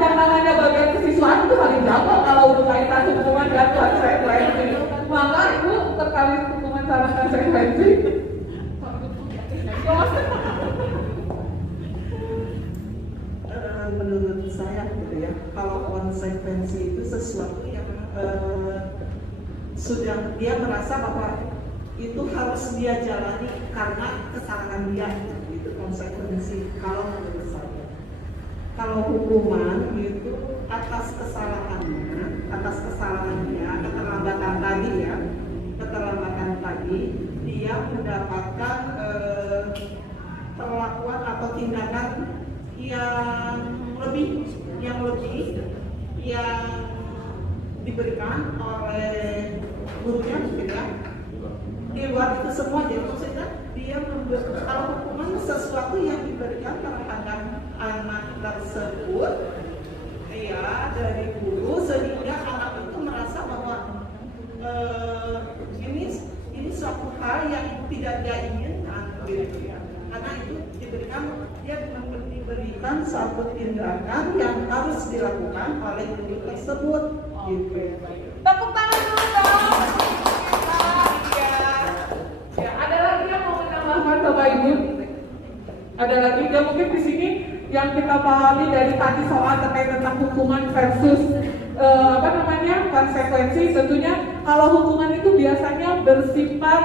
yang namanya bagian kesiswaan itu paling jago kalau berkaitan hukuman dan konsekuensi. Maka Ibu terkait hukuman sama konsekuensi. Menurut saya gitu ya, kalau konsekuensi itu sesuatu yang sudah dia merasa bahwa itu harus dia jalani karena kesalahan dia, itu konsekuensi kalau menurut saya. Kalau hukuman itu atas kesalahannya, keterlambatan tadi dia mendapatkan perlakuan atau tindakan yang lebih yang diberikan oleh gurunya gitu ya. Di luar itu semua, jadi maksudnya dia kalau hukuman sesuatu yang diberikan terhadap anak tersebut ya dari guru sehingga anak itu merasa tindakan yang harus dilakukan oleh guru tersebut. Gitu. Tepuk tangan dulu dong. Ya, ada lagi yang mau menambahkan Bapak Ibu? Ada lagi? Ya mungkin di sini yang kita pahami dari tadi soal terkait tentang hukuman versus konsekuensi. Tentunya kalau hukuman itu biasanya bersifat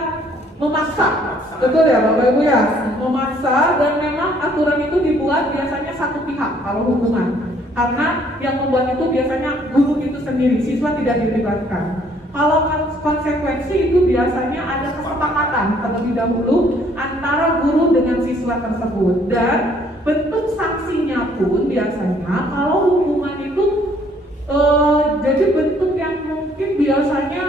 memaksa, betul ya Bapak Ibu ya, memaksa, dan memang aturan itu dibuat biasanya satu pihak kalau hukuman, karena yang membuat itu biasanya guru itu sendiri, siswa tidak dilibatkan. Kalau konsekuensi itu biasanya ada kesepakatan terlebih dahulu antara guru dengan siswa tersebut, dan bentuk sanksinya pun biasanya kalau hukuman itu jadi bentuk yang mungkin biasanya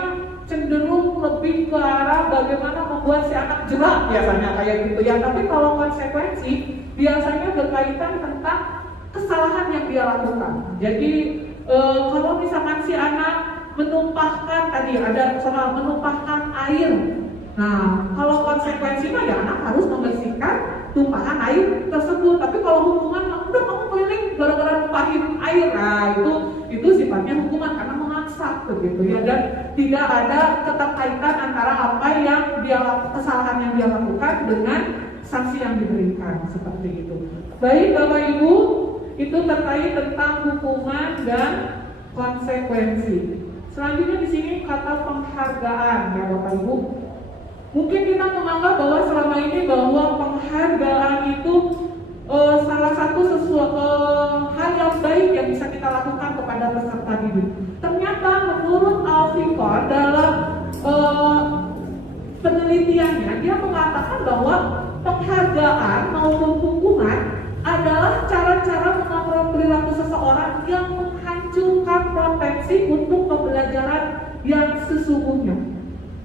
cenderung lebih ke arah bagaimana membuat si anak jerak biasanya kayak gitu ya. Tapi kalau konsekuensi biasanya berkaitan tentang kesalahan yang dia lakukan. Jadi kalau misalkan si anak menumpahkan, tadi ada soal menumpahkan air. Nah, kalau konsekuensi mah ya anak harus membersihkan tumpahan air tersebut. Tapi kalau hukuman, udah kamu keliling gara-gara numpahin air, nah itu sifatnya hukuman karena memaksa begitu ya, dan tidak ada keterkaitan antara apa yang kesalahan yang dia lakukan dengan sanksi yang diberikan seperti itu. Baik Bapak Ibu, itu terkait tentang hukuman dan konsekuensi. Selanjutnya di sini kata penghargaan ya Bapak Ibu. Mungkin kita menganggap bahwa selama ini bahwa penghargaan itu salah satu hal yang baik yang bisa kita lakukan kepada peserta didik. Ternyata menurut Alfikor dalam penelitiannya dia mengatakan bahwa penghargaan maupun hukuman adalah cara-cara mengontrol perilaku seseorang yang menghancurkan potensi untuk pembelajaran yang sesungguhnya.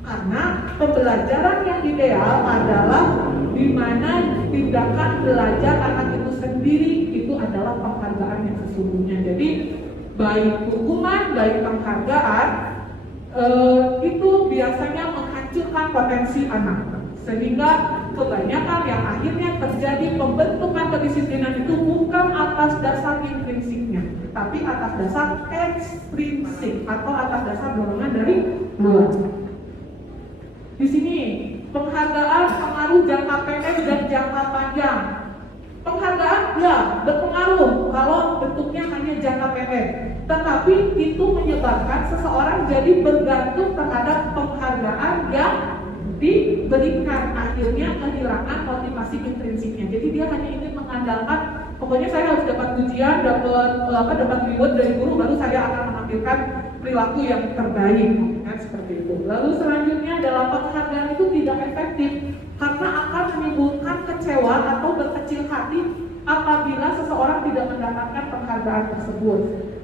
Karena pembelajaran yang ideal adalah di mana tindakan belajar anak itu sendiri itu adalah penghargaan yang sesungguhnya. Jadi baik hukuman, baik penghargaan itu biasanya menghancurkan potensi anak. Sehingga kebanyakan yang akhirnya terjadi pembentukan kedisiplinan itu bukan atas dasar intrinsiknya, tapi atas dasar ekstrinsik atau atas dasar dorongan dari luar. Di sini penghargaan pengaruh jangka pendek dan jangka panjang. Penghargaan ya berpengaruh kalau bentuknya hanya jangka pendek, tetapi itu menyebabkan seseorang jadi bergantung terhadap penghargaan yang diberikan, akhirnya kehilangan motivasi intrinsiknya. Jadi dia hanya ingin mengandalkan, pokoknya saya harus dapat ujian, dapat reward dari guru, baru saya akan menampilkan perilaku yang terbaik, kan seperti itu. Lalu selanjutnya dalam penghargaan itu tidak efektif karena akan menimbulkan kecewa atau berkecil hati apabila seseorang tidak mendapatkan penghargaan tersebut.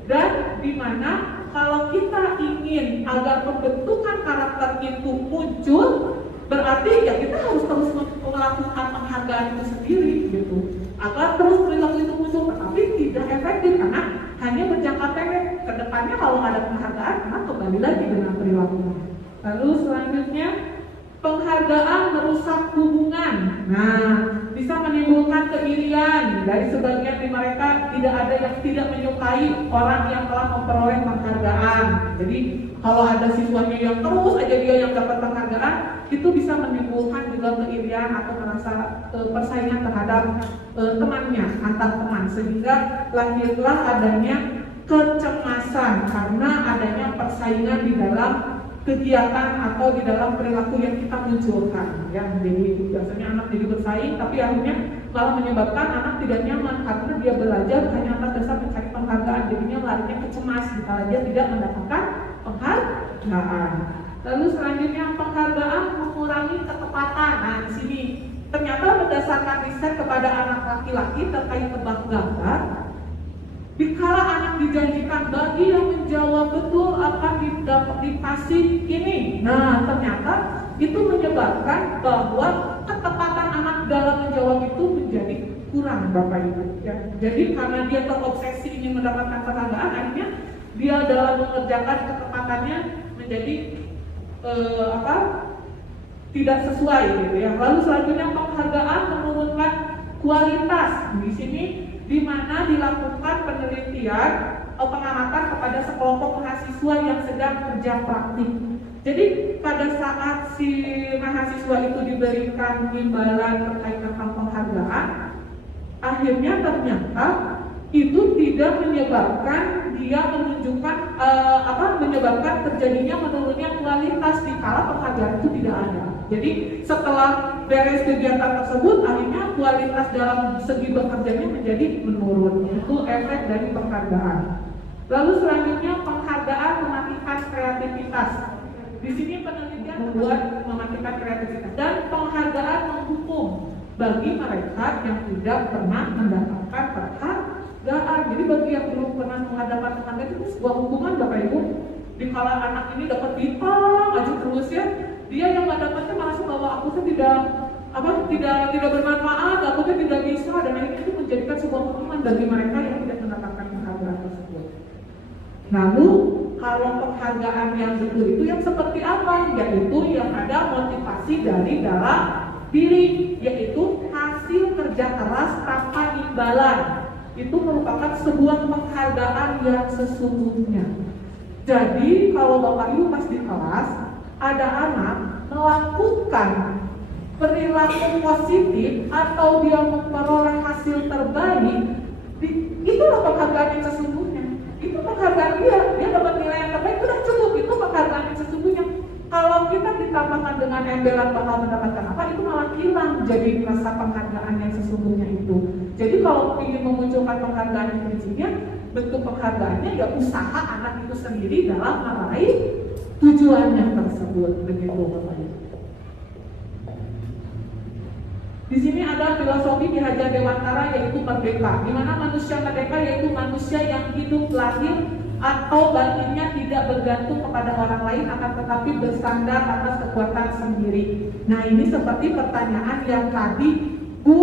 Dan di mana kalau kita ingin agar pembentukan karakter itu muncul, berarti ya kita harus terus melakukan penghargaan itu sendiri gitu, agar terus perilaku itu muncul. Tetapi tidak efektif karena hanya berjangka pendek. Kedepannya kalau ada penghargaan, anak kembali lagi dengan perilakunya. Lalu selanjutnya penghargaan merusak hubungan. Nah, bisa menimbulkan keirian dari sebagian dari mereka. Tidak ada yang tidak menyukai orang yang telah memperoleh penghargaan. Jadi kalau ada siswanya yang terus aja dia yang dapat penghargaan, itu bisa menimbulkan juga keirian atau merasa persaingan terhadap temannya, antar teman, sehingga lahirlah adanya kecemasan karena adanya persaingan di dalam kegiatan atau di dalam perilaku yang kita munculkan ya. Jadi biasanya anak jadi bersaing, tapi akhirnya malah menyebabkan anak tidak nyaman karena dia belajar hanya atas dasar mencari penghargaan, jadinya larinya kecemas jika dia tidak mendapatkan penghargaan. Lalu selanjutnya penghargaan mengurangi ketepatan. Nah di sini ternyata berdasarkan riset kepada anak laki-laki terkait tebak gambar, dikala anak dijanjikan bagi yang menjawab betul akan dikasih ini. Nah ternyata itu menyebabkan bahwa ketepatan anak dalam menjawab itu menjadi kurang Bapak Ibu ya. Jadi karena dia terobsesi ingin mendapatkan penghargaan, akhirnya dia dalam mengerjakan ketepatannya menjadi tidak sesuai gitu ya. Lalu selanjutnya penghargaan menurunkan kualitas. Di sini di mana dilakukan penelitian pengamatan kepada sekelompok mahasiswa yang sedang kerja praktik. Jadi pada saat si mahasiswa itu diberikan imbalan terkait tentang penghargaan, akhirnya ternyata itu tidak menyebabkan dia menunjukkan menyebabkan terjadinya menurunnya kualitas di kala penghargaan itu tidak ada. Jadi setelah beres kegiatan tersebut, akhirnya kualitas dalam segi bekerjanya menjadi menurun. Itu efek dari penghargaan. Lalu selanjutnya penghargaan mematikan kreativitas. Di sini penelitian membuat mematikan kreativitas dan penghargaan menghukum bagi mereka yang tidak pernah mendapatkan penghargaan. Jadi bagi yang belum pernah mendapatkan penghargaan itu sebuah hukuman Bapak Ibu. Di kala anak ini dapat bintang aja terus ya, dia yang nggak dapatnya merasa bahwa aku tuh tidak bermanfaat, aku tuh tidak bisa, dan akhirnya itu menjadikan sebuah hukuman bagi mereka yang tidak mendapatkan penghargaan tersebut. Lalu kalau penghargaan yang betul itu yang seperti apa? Yaitu yang ada motivasi dari dalam diri, yaitu hasil kerja keras tanpa imbalan. Itu merupakan sebuah penghargaan yang sesungguhnya. Jadi kalau Bapak Ibu pas di kelas ada anak melakukan perilaku positif atau dia memperoleh hasil terbaik, itulah penghargaan yang sesungguhnya. Itu penghargaan dia dapat nilai yang terbaik, sudah cukup, itu penghargaan yang sesungguhnya. Kalau kita ditambahkan dengan embelan bakal mendapatkan apa, itu malah hilang jadi rasa penghargaan yang sesungguhnya itu. Jadi kalau ingin memunculkan penghargaan yang prinsipnya, bentuk penghargaannya ya usaha anak itu sendiri dalam meraih tujuannya tersebut, begitu Bapak Ibu. Di sini ada filosofi Ki Hajar Dewantara yaitu merdeka, di mana manusia merdeka yaitu manusia yang hidup lahir atau batinnya tidak bergantung kepada orang lain, akan tetapi bersandar atas kekuatan sendiri. Nah ini seperti pertanyaan yang tadi Bu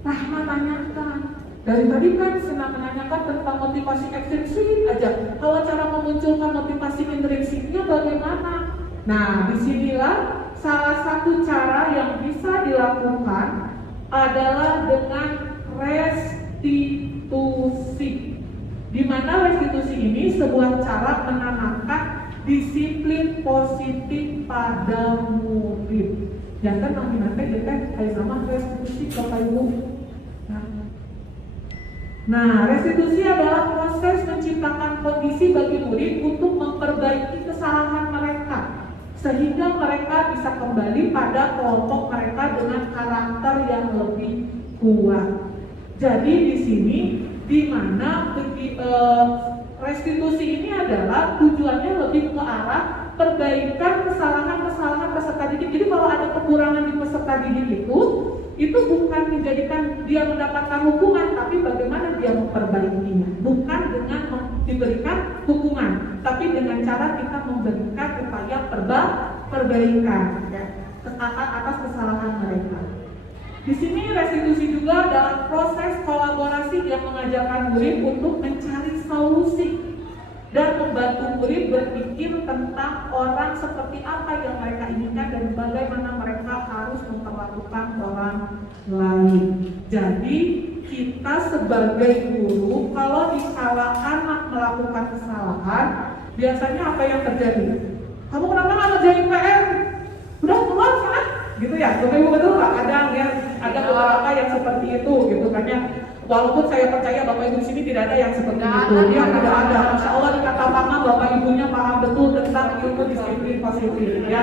Rahma tanyakan. Dari tadi kan senang menanyakan tentang motivasi ekstrinsik aja. Kalau cara memunculkan motivasi intrinsiknya bagaimana? Nah disinilah salah satu cara yang bisa dilakukan adalah dengan restitusi. Di mana restitusi ini sebuah cara menanamkan disiplin positif pada murid. Jangan nanti kita kayak sama restitusi Bapak Ibu. Nah, restitusi adalah proses menciptakan kondisi bagi murid untuk memperbaiki kesalahan mereka, sehingga mereka bisa kembali pada kelompok mereka dengan karakter yang lebih kuat. Jadi di sini di mana restitusi ini adalah tujuannya lebih ke arah perbaikan kesalahan-kesalahan peserta didik. Jadi kalau ada kekurangan di peserta didik itu bukan menjadikan dia mendapatkan hukuman, tapi bagaimana dia memperbaikinya. Bukan dengan diberikan hukuman, tapi dengan cara kita memberikan upaya perbaikan atas kesalahan mereka. Di sini restitusi juga adalah proses kolaborasi yang mengajarkan murid untuk mencari solusi dan membantu murid berpikir tentang orang seperti apa yang mereka inginkan dan bagaimana mereka harus memperlakukan orang lain. Jadi kita sebagai guru kalau dikala anak melakukan kesalahan, biasanya apa yang terjadi? Kamu kenapa nggak ngerjain PR? Udah keluar sana? Gitu ya, Bapak Ibu betul nggak? Kadang ya ada beberapa yang seperti itu gitu kan ya. Walaupun saya percaya Bapak Ibu di sini tidak ada yang seperti itu. Dia tidak ada. Masya Allah di kata mama Bapak Ibunya paham betul tentang ilmu disiplin positif ya.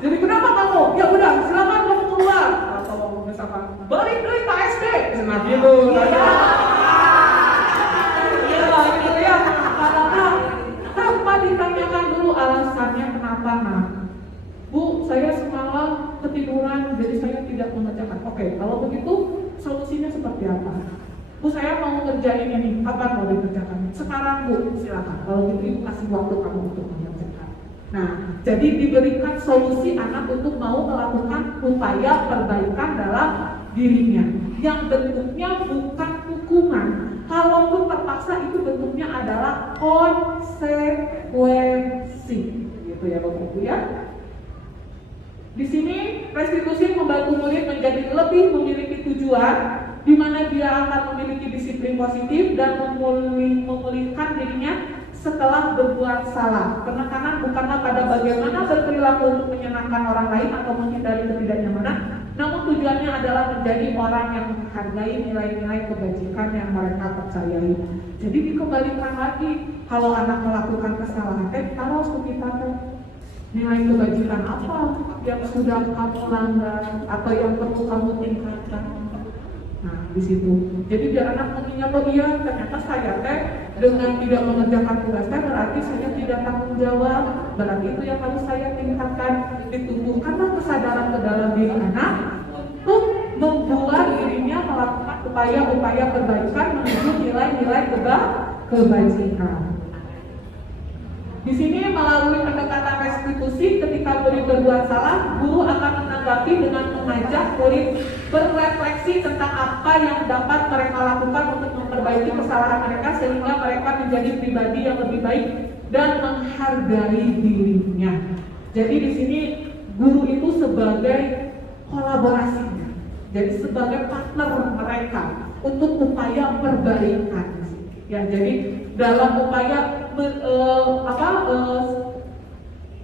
Jadi kenapa kamu? Ya udah, silakan kamu keluar. Atau misalkan balik duit Pak SD. Nah gitu. Iya gitu ya. Tanpa ditanyakan dulu alasannya kenapa. Nah, Bu, saya semalam ketiduran, jadi saya tidak mengerjakan. Oke, kalau begitu solusinya seperti apa? Bu, saya mau ngerjain ini, kapan mau dikerjakan? Sekarang Bu, silakan. Kalau gitu Ibu kasih waktu kamu untuk mengerjakan. Nah, jadi diberikan solusi anak untuk mau melakukan upaya perbaikan dalam dirinya. Yang bentuknya bukan hukuman. Kalaupun terpaksa itu bentuknya adalah konsekuensi. Gitu ya Bapak Ibu ya. Di sini restitusi membantu murid menjadi lebih memiliki tujuan, di mana dia akan memiliki disiplin positif dan memulihkan dirinya setelah berbuat salah. Penekanan bukanlah pada bagaimana berperilaku untuk menyenangkan orang lain atau menghindari ketidaknyamanan, namun tujuannya adalah menjadi orang yang menghargai nilai-nilai kebajikan yang mereka percayai. Jadi dikembalikan lagi, kalau anak melakukan kesalahan, harus kita nilai kebajikan apa yang sudah kamu langgar atau yang perlu kamu tingkatkan. Nah, di situ. Jadi biar anak mengingat, oh iya, ternyata saya dengan tidak mengerjakan tugas berarti saya tidak tanggung jawab. Berarti itu yang harus saya tingkatkan. Ditumbuhkanlah kesadaran ke dalam diri anak untuk membuat dirinya melakukan upaya-upaya perbaikan menuju nilai-nilai kebajikan. Di sini melalui pendekatan restitusi, ketika murid berbuat salah, guru akan menanggapi dengan mengajak murid berrefleksi tentang apa yang dapat mereka lakukan untuk memperbaiki kesalahan mereka sehingga mereka menjadi pribadi yang lebih baik dan menghargai dirinya. Jadi di sini guru itu sebagai kolaborasinya, jadi sebagai partner mereka untuk upaya perbaikan. Ya, jadi dalam upaya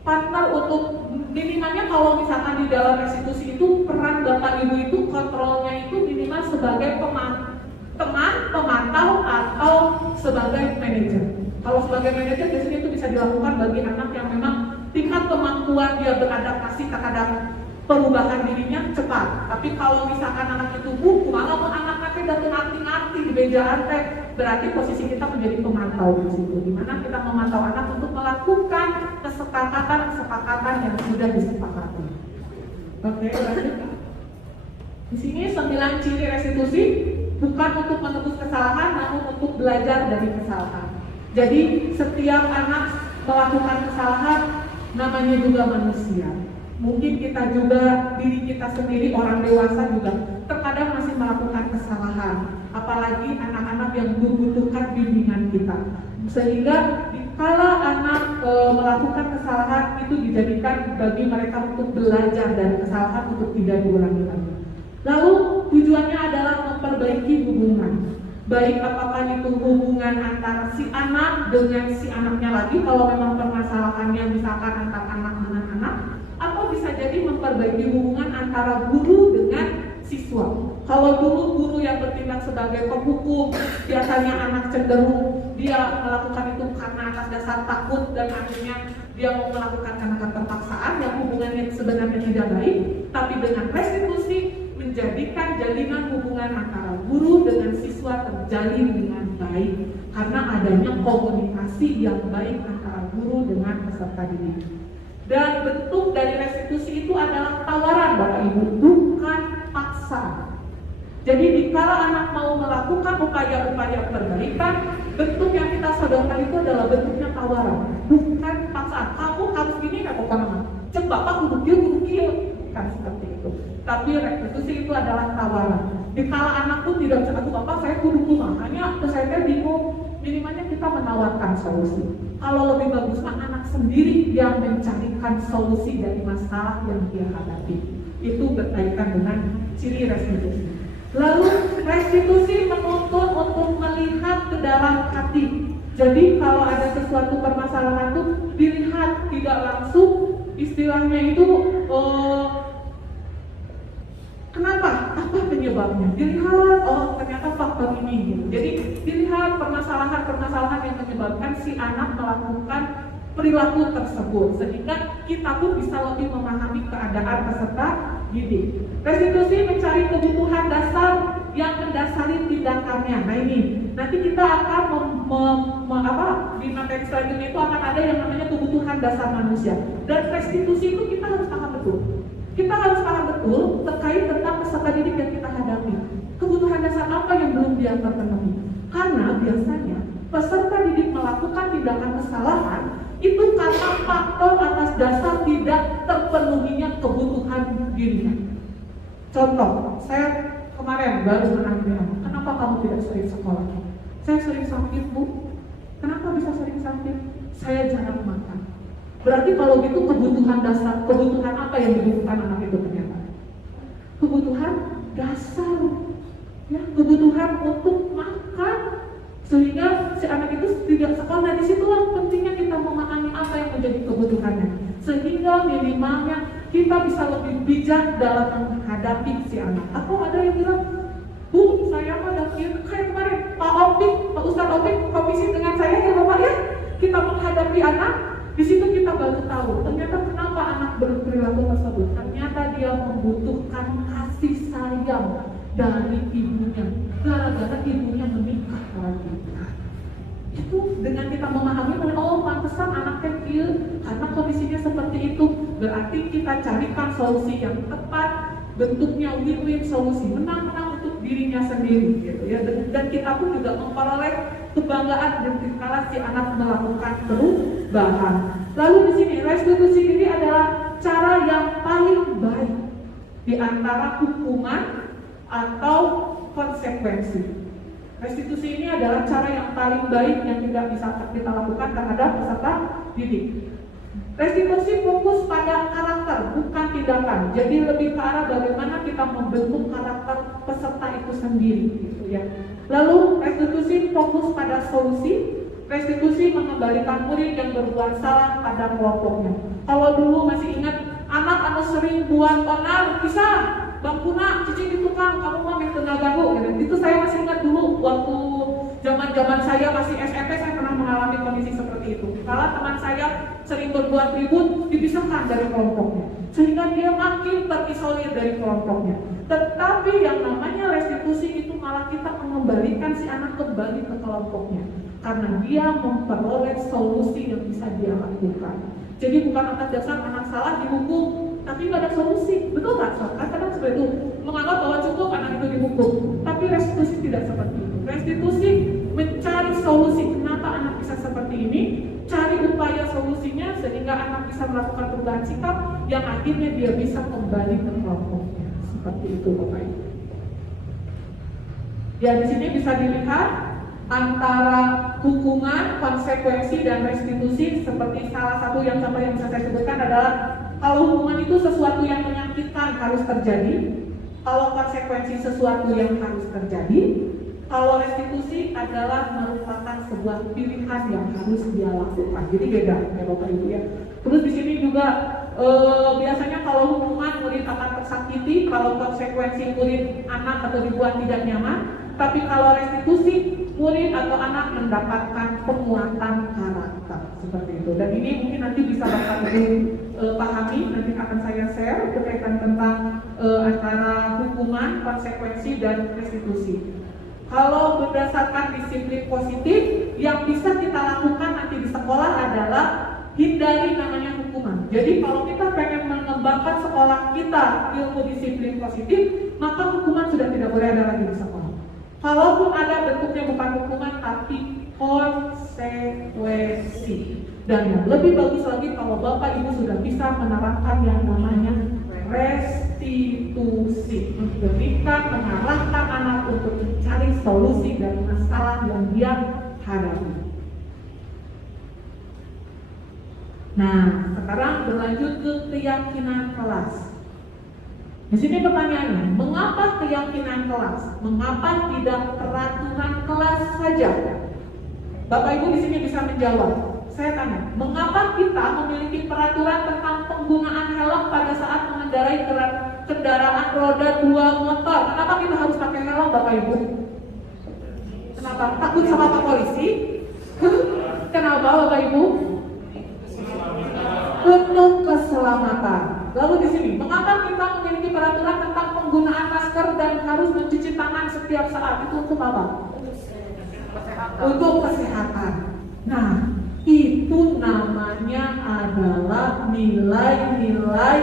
partner untuk minimalnya kalau misalkan di dalam restitusi itu peran Bapak Ibu itu kontrolnya itu minimal sebagai teman, pemantau atau sebagai manajer. Kalau sebagai manajer biasanya itu bisa dilakukan bagi anak yang memang tingkat kemampuan dia beradaptasi terhadap perubahan dirinya cepat. Tapi kalau misalkan anak itu malah anak-anaknya datang arti-arti di bejaan berarti posisi kita menjadi pemantau di situ, di mana kita memantau anak untuk melakukan kesepakatan yang sudah disepakati. Oke, lanjut. Di sini 9 ciri restitusi bukan untuk menebus kesalahan, namun untuk belajar dari kesalahan. Jadi setiap anak melakukan kesalahan, namanya juga manusia. Mungkin kita juga, diri kita sendiri, orang dewasa juga terkadang masih melakukan kesalahan. Apalagi anak-anak yang membutuhkan bimbingan kita. Sehingga kalau anak melakukan kesalahan itu dijadikan bagi mereka untuk belajar dari kesalahan untuk tidak diulangi lagi. Lalu tujuannya adalah memperbaiki hubungan. Baik apakah itu hubungan antara si anak dengan si anaknya lagi, kalau memang permasalahannya misalkan antara anak dengan anak, atau bisa jadi memperbaiki hubungan antara guru dengan siswa. Kalau dulu guru yang bertindak sebagai penghukum, biasanya anak cenderung dia melakukan itu karena atas dasar takut dan akhirnya dia mau melakukan karena keterpaksaan yang hubungannya sebenarnya tidak baik. Tapi dengan restitusi menjadikan jalinan hubungan antara guru dengan siswa terjalin dengan baik karena adanya komunikasi yang baik antara guru dengan peserta didik. Dan bentuk dari restitusi itu adalah tawaran Bapak Ibu, bukan paksa. Jadi dikala anak mau melakukan upaya-upaya perbaikan, bentuk yang kita sodorkan itu adalah bentuknya tawaran, bukan paksaan. Kamu harus gini, kamu kan cek Bapak duduk dia, bukan seperti itu. Tapi restitusi itu adalah tawaran. Dikala anak pun tidak cakap Bapak saya kudu makanya saya bingung. Minimalnya kita menawarkan solusi. Kalau lebih bagus anak sendiri yang mencarikan solusi dari masalah yang dia hadapi. Itu berkaitan dengan ciri restitusi. Lalu restitusi menuntut untuk melihat ke dalam hati. Jadi kalau ada sesuatu permasalahan itu dilihat tidak langsung, istilahnya itu kenapa? Apa penyebabnya? Dilihat, oh ternyata faktor ini gitu. Jadi dilihat permasalahan-permasalahan yang menyebabkan si anak melakukan perilaku tersebut, sehingga kita pun bisa lebih memahami keadaan peserta didik. Restitusi mencari kebutuhan dasar yang mendasari tindakannya. Nah ini, nanti kita akan di materi selanjutnya itu akan ada yang namanya kebutuhan dasar manusia. Dan restitusi itu kita harus paham betul. Kita harus paham betul terkait tentang peserta didik yang kita hadapi. Kebutuhan dasar apa yang belum dia terpenuhi? Karena biasanya peserta didik melakukan tindakan kesalahan itu karena faktor atas dasar tidak terpenuhinya kebutuhan dirinya. Contoh, saya kemarin baru menangani anak. Kenapa kamu tidak sering sekolah? Saya sering sakit, Bu. Kenapa bisa sering sakit? Saya jarang makan. Berarti kalau gitu kebutuhan dasar, kebutuhan apa yang dibutuhkan anak itu ternyata? Kebutuhan dasar, ya, kebutuhan untuk makan, sehingga si anak itu tidak sekolah. Di situlah pentingnya kita memahami apa yang menjadi kebutuhannya, sehingga minimalnya kita bisa lebih bijak dalam menghadapi si anak. Atau ada yang bilang, Bu, saya mah kayak kemarin Pak Opik, Pak Ustadz Opik komisi dengan saya ya Bapak ya, kita menghadapi anak. Di situ kita baru tahu ternyata kenapa anak berperilaku tersebut. Ternyata dia membutuhkan kasih sayang dari ibunya, gara-gara ibunya menikah lagi. Itu dengan kita memahami, oh pantesan anak kecil karena kondisinya seperti itu, berarti kita carikan solusi yang tepat, bentuknya win-win solusi, menang-menang untuk dirinya sendiri, gitu ya. Dan kita pun juga memperoleh kebanggaan ketika si anak melakukan perubahan. Lalu di sini restitusi ini adalah cara yang paling baik di antara hukuman atau konsekuensi. Restitusi ini adalah cara yang paling baik yang tidak bisa kita lakukan terhadap peserta didik. Restitusi fokus pada karakter, bukan tindakan. Jadi lebih ke arah bagaimana kita membentuk karakter peserta itu sendiri, gitu ya. Lalu restitusi fokus pada solusi. Restitusi mengembalikan murid yang berbuat salah pada kelompoknya. Kalau dulu masih ingat anak anu sering buat onar, bisa bangkuna, cicing di tukang, kamu mah minta ganggu. Itu saya masih ingat dulu waktu zaman saya masih SMP, saya pernah mengalami kondisi seperti itu. Kalau teman saya sering berbuat ribut, dipisahkan dari kelompoknya, sehingga dia makin terisolir dari kelompoknya. Tetapi yang namanya restitusi itu malah kita mengembalikan si anak kembali ke kelompoknya, karena dia memperoleh solusi yang bisa dia lakukan. Jadi bukan atas dasar anak salah dihukum, tapi nggak ada solusi, betul nggak? Kadang seperti itu, menganggap bahwa cukup anak itu dihukum, tapi restitusi tidak seperti itu. Restitusi mencari solusi kenapa anak bisa seperti ini, cari upaya solusinya sehingga anak bisa melakukan perubahan sikap yang akhirnya dia bisa kembali ke kelompoknya. Seperti itu, Bapak Ibu. Ya, di sini bisa dilihat antara hukuman, konsekuensi, dan restitusi. Seperti salah satu yang contoh yang bisa saya sebutkan adalah kalau hukuman itu sesuatu yang menyakitkan harus terjadi, kalau konsekuensi sesuatu yang harus terjadi, kalau restitusi adalah merupakan sebuah pilihan yang harus dia lakukan. Jadi beda ya Bapak Ibu ya. Terus di sini juga biasanya kalau hukuman murid akan tersakiti, kalau konsekuensi murid anak atau dibuat tidak nyaman. Tapi kalau restitusi, murid atau anak mendapatkan penguatan karakter seperti itu. Dan ini mungkin nanti bisa Bapak Ibu pahami, nanti akan saya share berkaitan tentang antara hukuman, konsekuensi, dan restitusi. Kalau berdasarkan disiplin positif, yang bisa kita lakukan nanti di sekolah adalah hindari namanya hukuman. Jadi kalau kita pengen mengembangkan sekolah kita ilmu disiplin positif, maka hukuman sudah tidak boleh ada lagi di sekolah. Kalaupun ada bentuknya bukan hukuman tapi konsekuensi. Dan yang lebih bagus lagi kalau Bapak Ibu sudah bisa menerapkan yang namanya restitusi, memberikan, mengarahkan anak untuk mencari solusi dari masalah yang dia hadapi. Nah, sekarang berlanjut ke keyakinan kelas. Di sini pertanyaannya, mengapa keyakinan kelas? Mengapa tidak peraturan kelas saja? Bapak Ibu di sini bisa menjawab. Saya tanya, mengapa kita memiliki peraturan tentang penggunaan helm pada saat mengendarai kendaraan roda 2 motor? Kenapa kita harus pakai helm, Bapak Ibu? Kenapa? Takut sama Pak Polisi? Kenapa, Bapak Ibu? Untuk keselamatan. Lalu di sini, mengapa kita memiliki peraturan tentang penggunaan masker dan harus mencuci tangan setiap saat? Itu untuk apa? Untuk kesehatan. Nah, itu namanya adalah nilai-nilai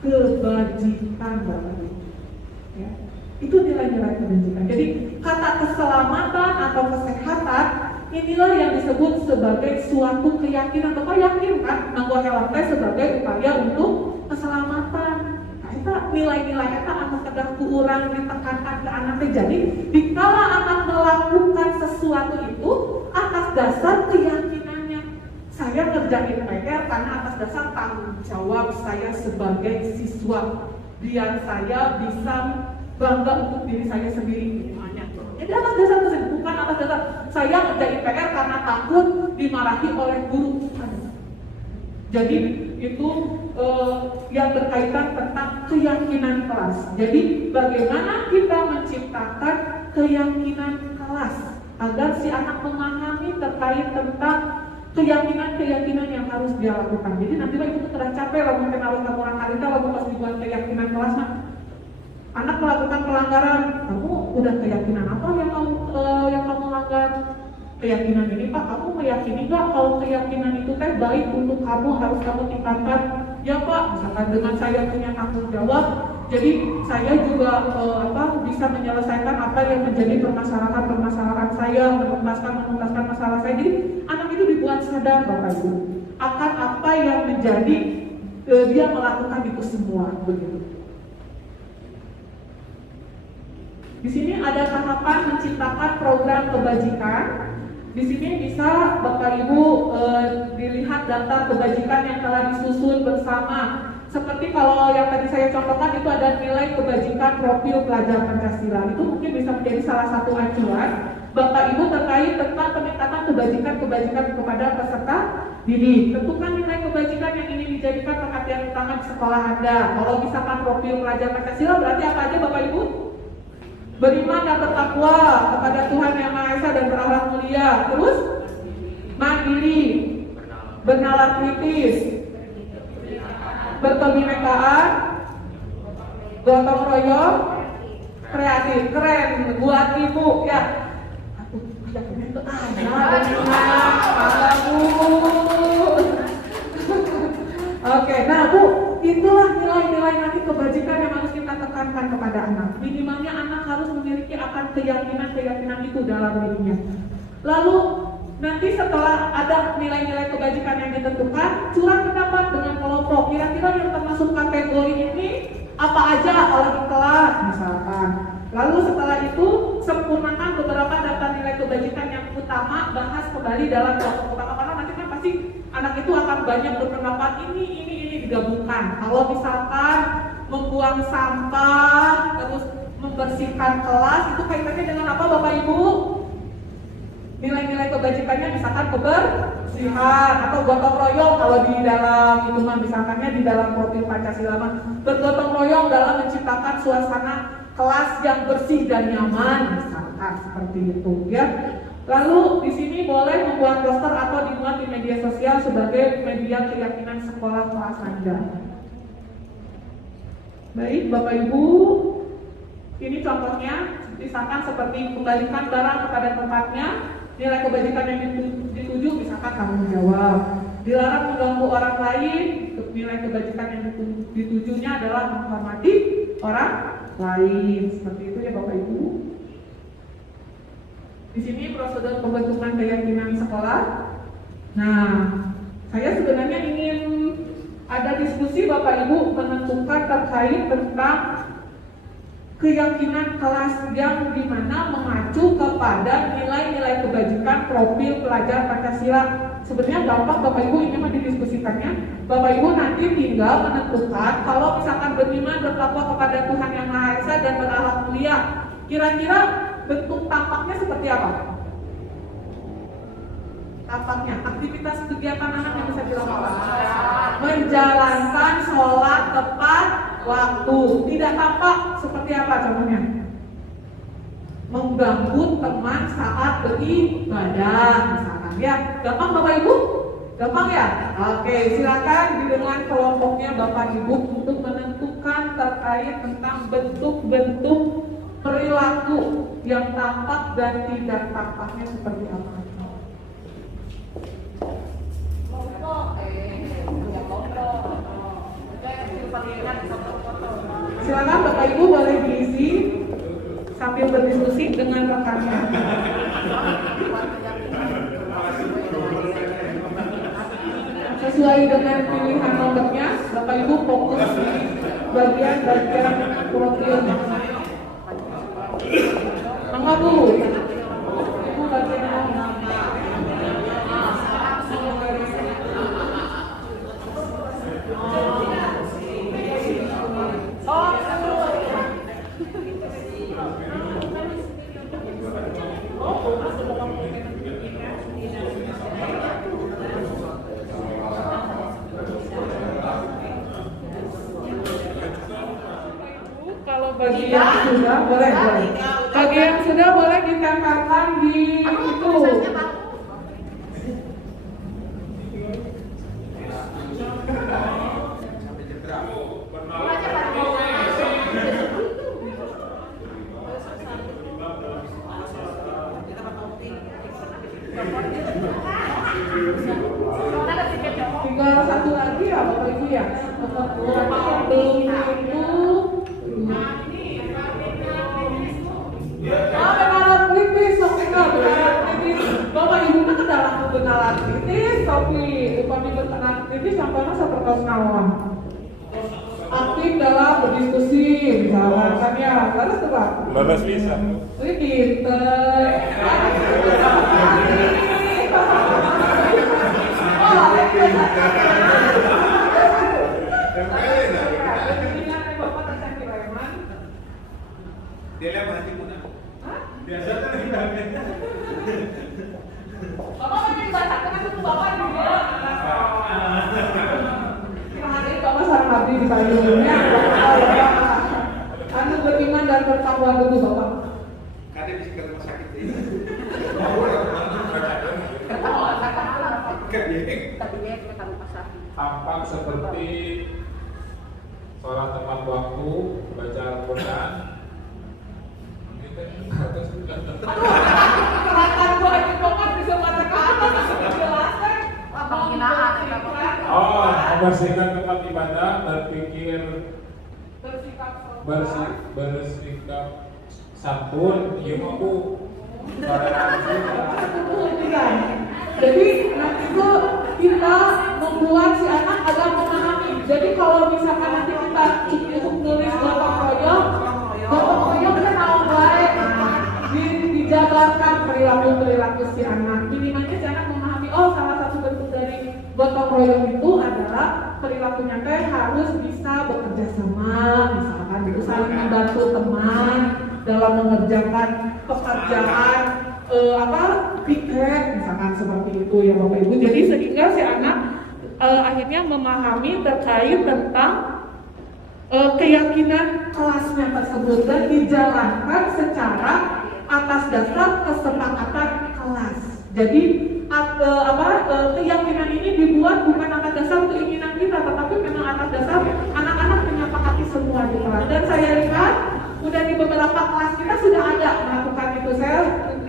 kebajikan, Bapak Ibu. Ya. Itu nilai-nilai kebajikan. Jadi kata keselamatan atau kesehatan inilah yang disebut sebagai suatu keyakinan. Bapak yakin kan nganggo helm sebagai upaya untuk keselamatan. Nah, itu nilai-nilai itu anu kedah kurang ditekankan ke anaknya. Jadi dikala anak melakukan sesuatu itu atas dasar keyakinannya, saya ngerjain PR karena atas dasar tanggung jawab saya sebagai siswa, biar saya bisa bangga untuk diri saya sendiri. Jadi atas dasar tersebut, bukan atas dasar saya ngerjain PR karena takut dimarahi oleh guru. Jadi itu yang berkaitan tentang keyakinan kelas. Jadi bagaimana kita menciptakan keyakinan kelas agar si anak memahami terkait tentang keyakinan-keyakinan yang harus dia lakukan. Jadi nanti itu sudah capek lah mungkin kalau kamu orang kalita lalu pas dibuat keyakinan kelas anak melakukan pelanggaran, kamu udah keyakinan apa yang kamu langgar? Keyakinan ini Pak, kamu meyakini nggak kalau keyakinan itu baik untuk kamu, harus kamu tingkatkan? Ya Pak, misalkan dengan saya punya tanggung jawab, jadi saya juga bisa menyelesaikan apa yang menjadi permasalahan saya, menuntaskan masalah saya. Jadi anak itu dibuat sadar Bapak Ibu akan apa yang menjadi dia melakukan itu semua begitu. Di sini ada tahapan menciptakan program kebajikan. Di sini bisa Bapak Ibu dilihat data kebajikan yang telah disusun bersama. Seperti kalau yang tadi saya contohkan itu ada nilai kebajikan profil pelajar Pancasila. Itu mungkin bisa menjadi salah satu acuan Bapak Ibu terkait tentang peningkatan kebajikan kepada peserta didik. Tentukan nilai kebajikan yang ingin dijadikan perhatian utama di sekolah Anda. Kalau misalkan profil pelajar Pancasila berarti apa aja Bapak Ibu? Beriman dan bertakwa kepada Tuhan Yang Maha Esa dan berakhlak mulia. Terus mandiri, bernalar kritis, berkebinekaan, gotong royong, kreatif. Keren buat ibu ya. Oke, nah Bu, itulah nilai-nilai nanti kebajikan yang harus kita tekankan kepada anak. Minimalnya anak harus memiliki akan keyakinan itu dalam dirinya. Lalu nanti setelah ada nilai-nilai kebajikan yang ditentukan, curhat pendapat dengan kelompok. Kira-kira yang termasuk kategori ini apa aja kalau di kelas misalkan. Lalu setelah itu sempurnakan beberapa data nilai kebajikan yang utama, bahas kembali dalam kelompok utama karena nanti kan pasti anak itu akan banyak berpendapat ini digabungkan. Kalau misalkan membuang sampah, terus membersihkan kelas, itu kaitannya dengan apa Bapak Ibu? Nilai-nilai kebajikannya misalkan kebersihan atau gotong royong kalau di dalam itu misalkannya di dalam profil Pancasila bergotong royong dalam menciptakan suasana kelas yang bersih dan nyaman misalkan seperti itu ya. Lalu di sini boleh membuat poster atau dimuat di media sosial sebagai media keyakinan sekolah kelas Anda. Baik Bapak Ibu, ini contohnya misalkan seperti kembalikan barang kepada tempatnya, nilai kebajikan yang dituju misalkan tanggung jawab, dilarang mengganggu orang lain, nilai kebajikan yang ditujunya adalah menghormati orang lain. Seperti itu ya Bapak Ibu. Di sini prosedur pembentukan keyakinan sekolah. Nah, saya sebenarnya ingin ada diskusi Bapak Ibu menentukan terkait tentang keyakinan kelas yang dimana mengacu kepada nilai-nilai kebajikan profil pelajar Pancasila. Sebenarnya gampang Bapak Ibu, ini mah didiskusikannya. Bapak Ibu nanti tinggal menentukan kalau misalkan beriman bertakwa kepada Tuhan Yang Maha Esa dan berakhlak mulia, kira-kira bentuk tampaknya seperti apa? Tampaknya aktivitas kegiatan anak yang bisa dilakukan menjalankan sholat tepat waktu. Tidak tampak seperti apa contohnya? Mengganggu teman saat beribadah misalkan ya. Gampang Bapak Ibu? Gampang ya? Oke, silakan dengan kelompoknya Bapak Ibu untuk menentukan terkait tentang bentuk-bentuk perilaku yang tampak dan tidak tampaknya seperti apa. Silakan Bapak Ibu boleh diisi sambil berdiskusi dengan rekannya. Sesuai dengan pilihan nomornya, Bapak Ibu fokus di bagian-bagian profilnya. Mangga Bu, Ibu bagian untuk melakukan pendidikan di dalam kalau bagi yang sudah boleh. Bagi yang sudah boleh ditempelkan di itu. Tinggal satu lagi ya Bapak Ibu ya. Belum itu. Kenalan kritis, Bapak Ibu kan dalam kebenaran kritis, tapi upami berkenalan kritis sampai masa perkawinan. Aktif dalam berdiskusi, misalkan ya, terus coba. Lolos bisa. Ini pinter. Dia berarti pun. Biasa kan kita. Bapak mau dibacakan itu Bapak juga. Hari Bapak sarang abdi di payungnya. Anu beriman dan bertakwa dulu Bapak. Kadang bisa ke rumah sakit. Tampak seperti seorang teman waktu baca Al-Quran. Kerakan gua aja Bapak bisa baca ke atas jelasnya. Oh, membersihkan tempat ibadah, berpikir, bersikap santun, ya aku toleransi. Jadi nanti itu kita membuat si anak agak memahami. Jadi kalau misalkan nanti kita untuk nulis gotong royong kita tahu baik dijabarkan perilaku si anak. Minimalnya si anak memahami, oh salah satu bentuk dari gotong royong itu adalah perilakunya teh harus bisa bekerja sama, misalkan itu saling membantu teman dalam mengerjakan pekerjaan piket misalkan seperti itu ya Bapak Ibu. Jadi sehingga si anak akhirnya memahami terkait tentang keyakinan kelasnya tersebut dan dijalankan secara atas dasar kesepakatan kelas. Jadi keyakinan ini dibuat bukan atas dasar keinginan kita, tetapi memang atas dasar anak-anak menyepakati semua di kelas. Dan saya lihat udah di beberapa kelas kita sudah ada melakukan itu. Saya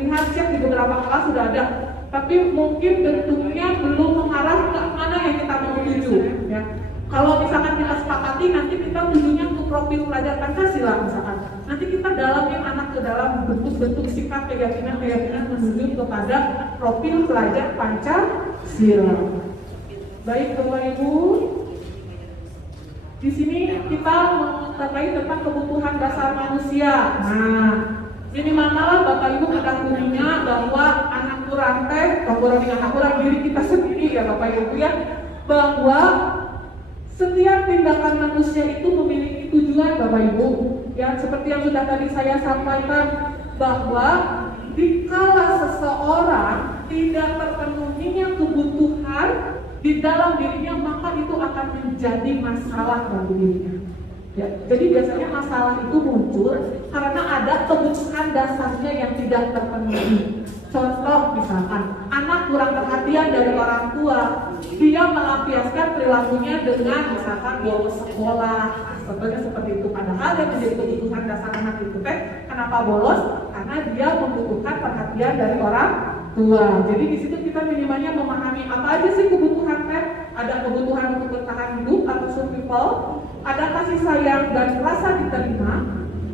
lihat cek di beberapa kelas sudah ada, tapi mungkin bentuknya belum mengarah ke mana yang kita mau tuju. Ya. Kalau misalkan kita sepakati nanti kita tujunya untuk profil pelajar Pancasila misalkan. Nanti kita dalamin anak ke dalam bentuk-bentuk sikap keyakinan menuju kepada profil pelajar Pancasila. Baik Bapak Ibu, di sini kita terkait tentang kebutuhan dasar manusia. Nah, minimal Bapak Ibu mengetahuinya bahwa anak kurang diri kita sendiri ya Bapak Ibu ya, bahwa setiap tindakan manusia itu memiliki tujuan Bapak Ibu. Ya, seperti yang sudah tadi saya sampaikan bahwa dikala seseorang tidak terpenuhinya kebutuhan di dalam dirinya, maka itu akan menjadi masalah bagi dirinya. Ya, jadi biasanya masalah itu muncul karena ada kebutuhan dasarnya yang tidak terpenuhi. Contoh misalkan, anak kurang perhatian dari orang tua, dia melampiaskan perilakunya dengan misalkan bolos sekolah, contohnya seperti itu. Padahal yang menjadi kebutuhan dasar anak itu kenapa bolos? Karena dia membutuhkan perhatian dari orang tua. Jadi di situ kita minimalnya memahami apa aja sih kebutuhan Ada kebutuhan untuk bertahan hidup atau survival, ada kasih sayang dan rasa diterima,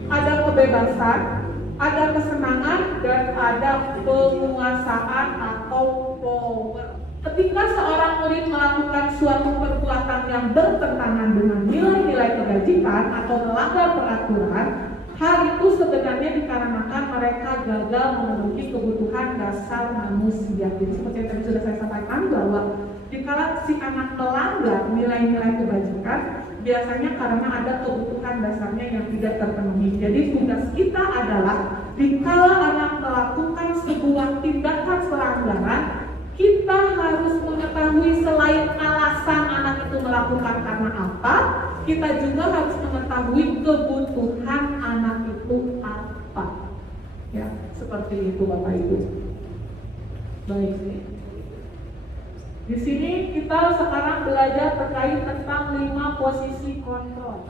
ada kebebasan, ada kesenangan, dan ada penguasaan atau power. Ketika seorang murid melakukan suatu perbuatan yang bertentangan dengan nilai-nilai kebajikan atau melanggar peraturan, hal itu sebenarnya dikarenakan mereka gagal memenuhi kebutuhan dasar manusia. Jadi seperti yang tadi sudah saya sampaikan bahwa dikala si anak melanggar nilai-nilai kebajikan, biasanya karena ada kebutuhan dasarnya yang tidak terpenuhi. Jadi tugas kita adalah dikala anak melakukan sebuah mengetahui selain alasan anak itu melakukan karena apa, kita juga harus mengetahui kebutuhan anak itu apa. Ya, seperti itu Bapak Ibu. Baik. Di sini kita sekarang belajar terkait tentang 5 posisi kontrol.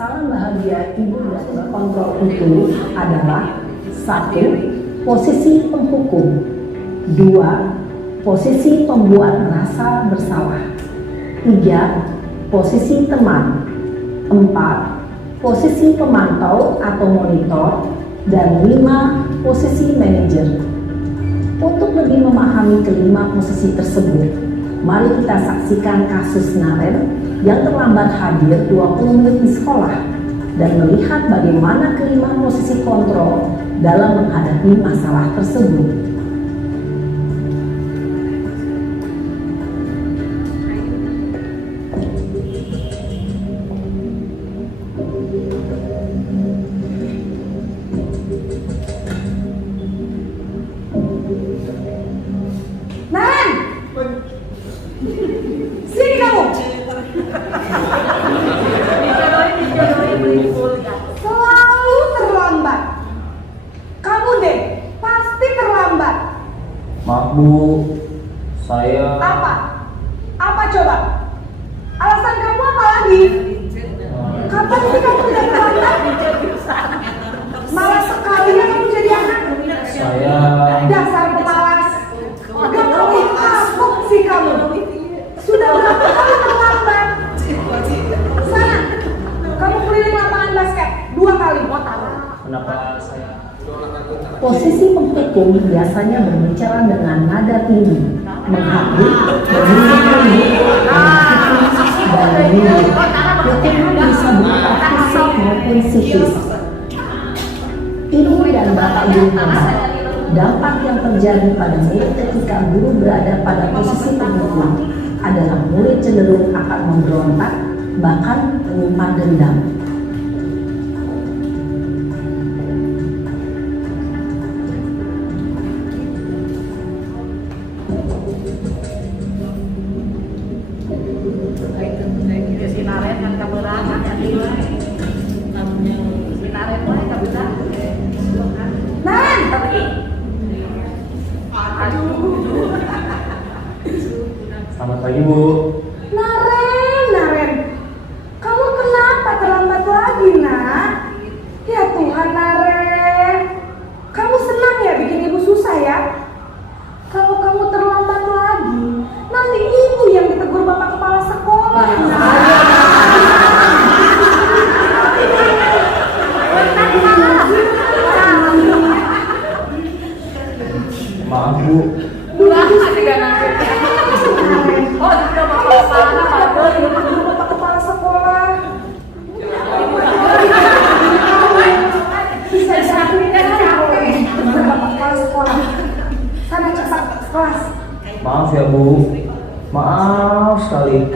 Salam bahagia ibu dan bapak kontrol itu adalah 1. Posisi penghukum, 2. Posisi pembuat merasa bersalah, 3. Posisi teman, 4. Posisi pemantau atau monitor, dan 5. Posisi manajer. Untuk lebih memahami kelima posisi tersebut, mari kita saksikan kasus Naren yang terlambat hadir 20 menit di sekolah dan melihat bagaimana kelima posisi kontrol dalam menghadapi masalah tersebut. Selalu terlambat. Kamu deh, pasti terlambat. Maaf Bu, saya... Apa? Apa coba? Alasan kamu apa lagi? Kapan sih kamu tidak terlambat? Malas sekali ya kamu jadi anak. Saya... Dasar pemalas. Gak mau kapok sih kamu. Sudah berapa kali terlambat? Sana, kamu keliling lapangan basket 2 kali. Kenapa saya... Posisi penghukum biasanya berbicara dengan nada tinggi, menghakimi, berbicara dan menyindir. Hukuman bisa berupa fisik maupun psikis. Ibu dan bapak ibu hebat, dampak yang terjadi pada murid ketika guru berada pada posisi penghukum adalah murid cenderung akan memberontak, bahkan menyimpan dendam. Selamat pagi Bu. Naren, kamu kenapa terlambat lagi nak? Ya Tuhan Naren, kamu senang ya bikin ibu susah ya? Kalau kamu terlambat lagi, nanti ibu yang ditegur bapak kepala sekolah. Maaf Bu. Bapak kepala sekolah. Bisa jatuh bapak kepala sekolah. Sana cepat kelas. Maaf ya Bu. Maaf sekali.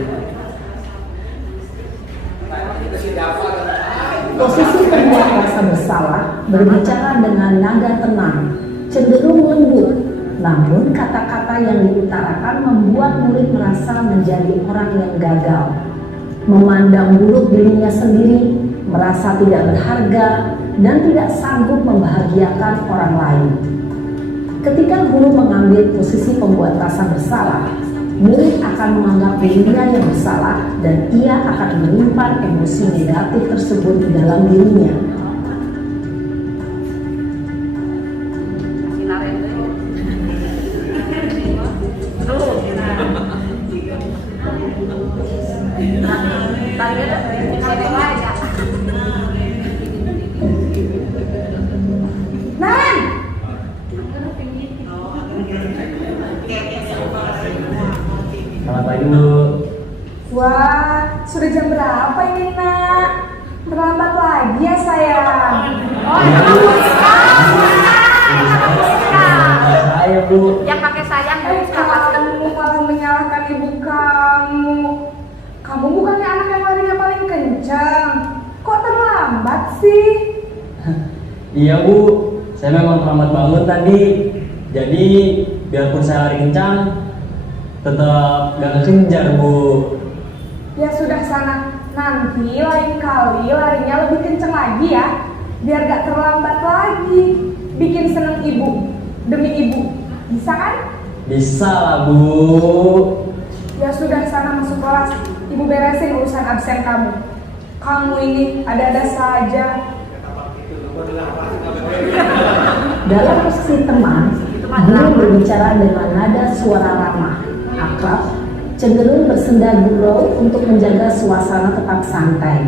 Posisi pembuat rasa bersalah berbicara dengan nada tenang, cenderung lembut, namun kata-kata yang diutarakan membuat murid merasa menjadi orang yang gagal, memandang buruk dirinya sendiri, merasa tidak berharga, dan tidak sanggup membahagiakan orang lain. Ketika guru mengambil posisi pembuat rasa bersalah, murid akan menganggap dirinya yang bersalah dan ia akan menyimpan emosi negatif tersebut di dalam dirinya. Selamat pagi Bu. Wah, sudah jam berapa ini nak? Terlambat lagi ya sayang. Saya Bu. Yang pakai sayang Kamu malah menyalahkan ibu kamu. Kamu bukannya anak yang larinya paling kencang. Kok terlambat? terlambat sih? Iya Bu, saya memang terlambat bangun tadi. Jadi biarpun saya lari kencang, tetap gak kekejar Bu. Ya sudah sana, nanti lain kali larinya lebih kenceng lagi ya, biar gak terlambat lagi. Bikin seneng ibu, demi ibu, bisa kan? Bisa lah Bu. Ya sudah sana masuk kelas, ibu beresin urusan absen kamu. Kamu ini ada-ada saja. Dalam posisi teman, guru berbicara dengan nada suara ramah, akrab, cenderung bersenda gurau untuk menjaga suasana tetap santai.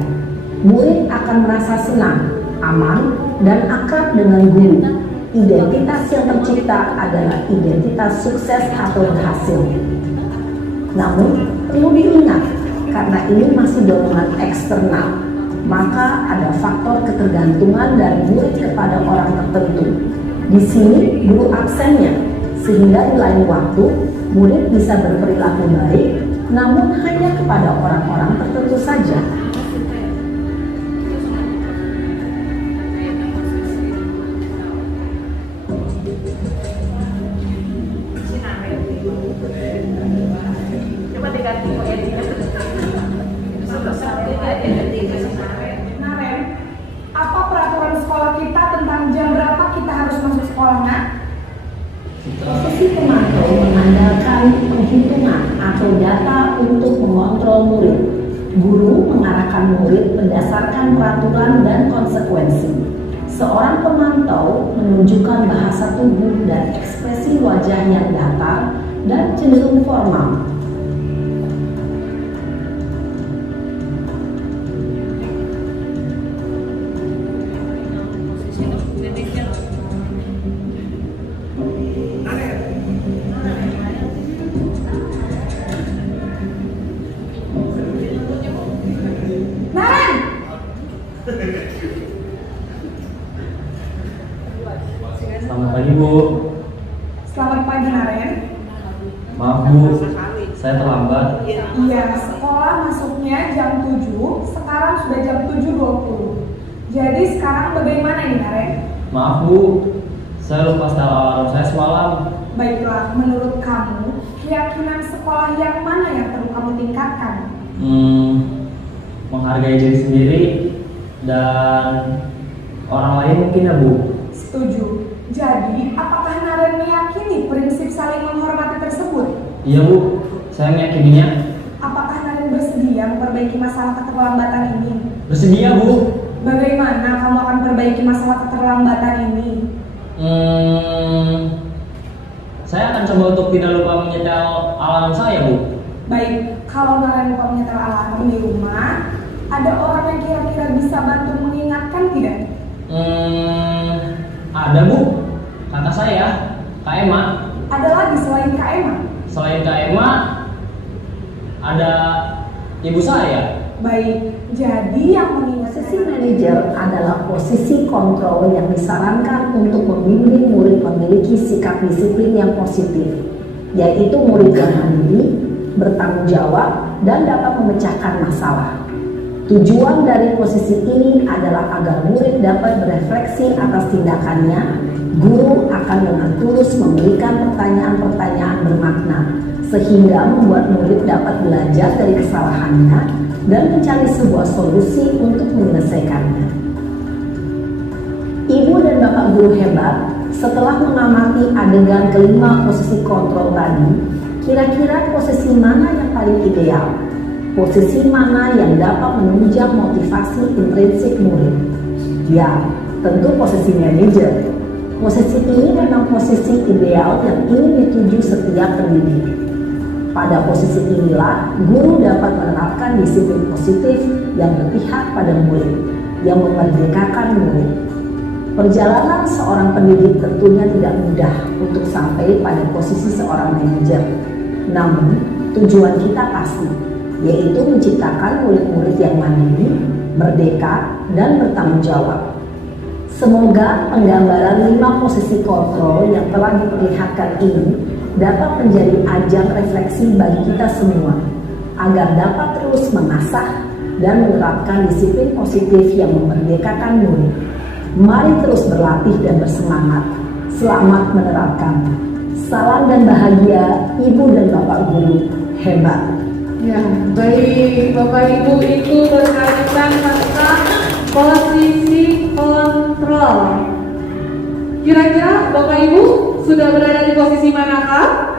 Murid akan merasa senang, aman, dan akrab dengan guru. Identitas yang tercipta adalah identitas sukses atau berhasil. Namun, perlu diingat, karena ini masih dorongan eksternal, maka ada faktor ketergantungan dari murid kepada orang tertentu. Di sini guru absennya, sehingga di lain waktu murid bisa berperilaku baik, namun hanya kepada orang-orang tertentu saja. Coba diganti Bu Edi. Naren, apa peraturan sekolah kita tentang jam berapa kita harus masuk sekolah, Nak? Posisi pemantau mengandalkan penghitungan atau data untuk mengontrol murid. Guru mengarahkan murid berdasarkan peraturan dan konsekuensi. Seorang pemantau menunjukkan bahasa tubuh dan ekspresi wajah yang datar dan cenderung formal. Selamat pagi Bu. Selamat pagi, Naren. Maaf Bu, saya terlambat. Iya, sekolah masuknya jam 7, sekarang sudah jam 7.20. Jadi sekarang bagaimana ini, Naren? Maaf Bu, saya lupa setel alarm saya semalam. Baiklah, menurut kamu, keyakinan sekolah yang mana yang perlu kamu tingkatkan? Menghargai diri sendiri dan orang lain mungkin ya Bu. Setuju. Jadi, apakah Naren meyakini prinsip saling menghormati tersebut? Iya Bu, saya meyakininya. Apakah Naren bersedia memperbaiki masalah keterlambatan ini? Bersedia Bu. Bagaimana kamu akan perbaiki masalah keterlambatan ini? Saya akan coba untuk tidak lupa menyetel alarm saya Bu. Baik, kalau Naren lupa menyetel alarm di rumah, ada orang yang kira-kira bisa bantu mengingatkan tidak? Ada Bu, kakak saya, Kak Emma. Ada lagi selain Kak Emma? Selain Kak Emma, ada ibu saya. Baik, jadi yang mengingat Posisi manajer adalah posisi kontrol yang disarankan untuk membimbing murid memiliki sikap disiplin yang positif, yaitu murid yang mandiri, bertanggung jawab, dan dapat memecahkan masalah. Tujuan dari posisi ini adalah agar murid dapat berefleksi atas tindakannya. Guru akan dengan tulus memberikan pertanyaan-pertanyaan bermakna, sehingga membuat murid dapat belajar dari kesalahannya dan mencari sebuah solusi untuk menyelesaikannya. Ibu dan Bapak guru hebat, setelah mengamati adegan kelima posisi kontrol tadi, kira-kira posisi mana yang paling ideal? Posisi mana yang dapat menunjang motivasi intrinsik murid? Ya, tentu posisi manajer. Posisi ini memang posisi ideal yang ingin dituju setiap pendidik. Pada posisi inilah, guru dapat menerapkan disiplin positif yang berpihak pada murid, yang memerdekakan murid. Perjalanan seorang pendidik tentunya tidak mudah untuk sampai pada posisi seorang manajer. Namun, tujuan kita pasti, yaitu menciptakan murid-murid yang mandiri, merdeka, dan bertanggung jawab. Semoga penggambaran 5 posisi kontrol yang telah diperlihatkan ini dapat menjadi ajang refleksi bagi kita semua, agar dapat terus mengasah, dan menerapkan disiplin positif yang memerdekakan murid. Mari terus berlatih dan bersemangat. Selamat menerapkan. Salam dan bahagia Ibu dan Bapak Guru hebat. Ya, baik Bapak Ibu, itu berkaitan tentang posisi kontrol. Kira-kira Bapak Ibu sudah berada di posisi manakah?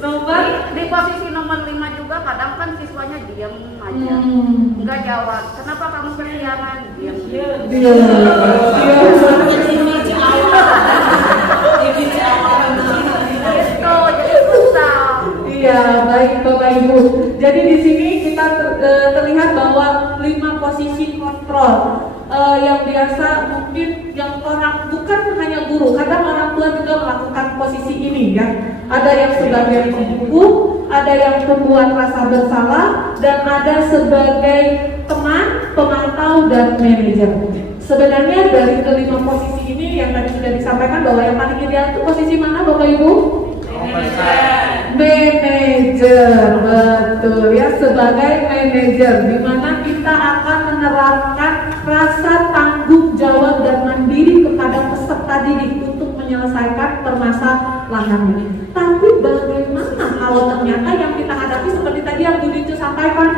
Nomor Di posisi nomor 5 juga kadang kan siswanya diam aja, nggak jawab. Kenapa kamu kesiangan? Diam. Jadi susah. Iya, baik Bapak Ibu. Jadi di sini kita terlihat bahwa 5 posisi kontrol yang biasa mungkin yang orang bukan hanya guru, kadang orang tua juga melakukan posisi ini ya. Ada yang sebagai penghukum, ada yang pembuat rasa bersalah, dan ada sebagai teman, pemantau, dan manajer. Sebenarnya dari kelima posisi ini yang tadi sudah disampaikan bahwa yang paling ideal itu posisi mana Bapak Ibu? Manajer, betul ya, sebagai manajer di mana kita akan menerapkan rasa tanggung jawab dan mandiri kepada peserta didik untuk menyelesaikan permasalahan ini. Tapi bagaimana kalau ternyata yang kita hadapi seperti tadi yang Bu Dincu sampaikan,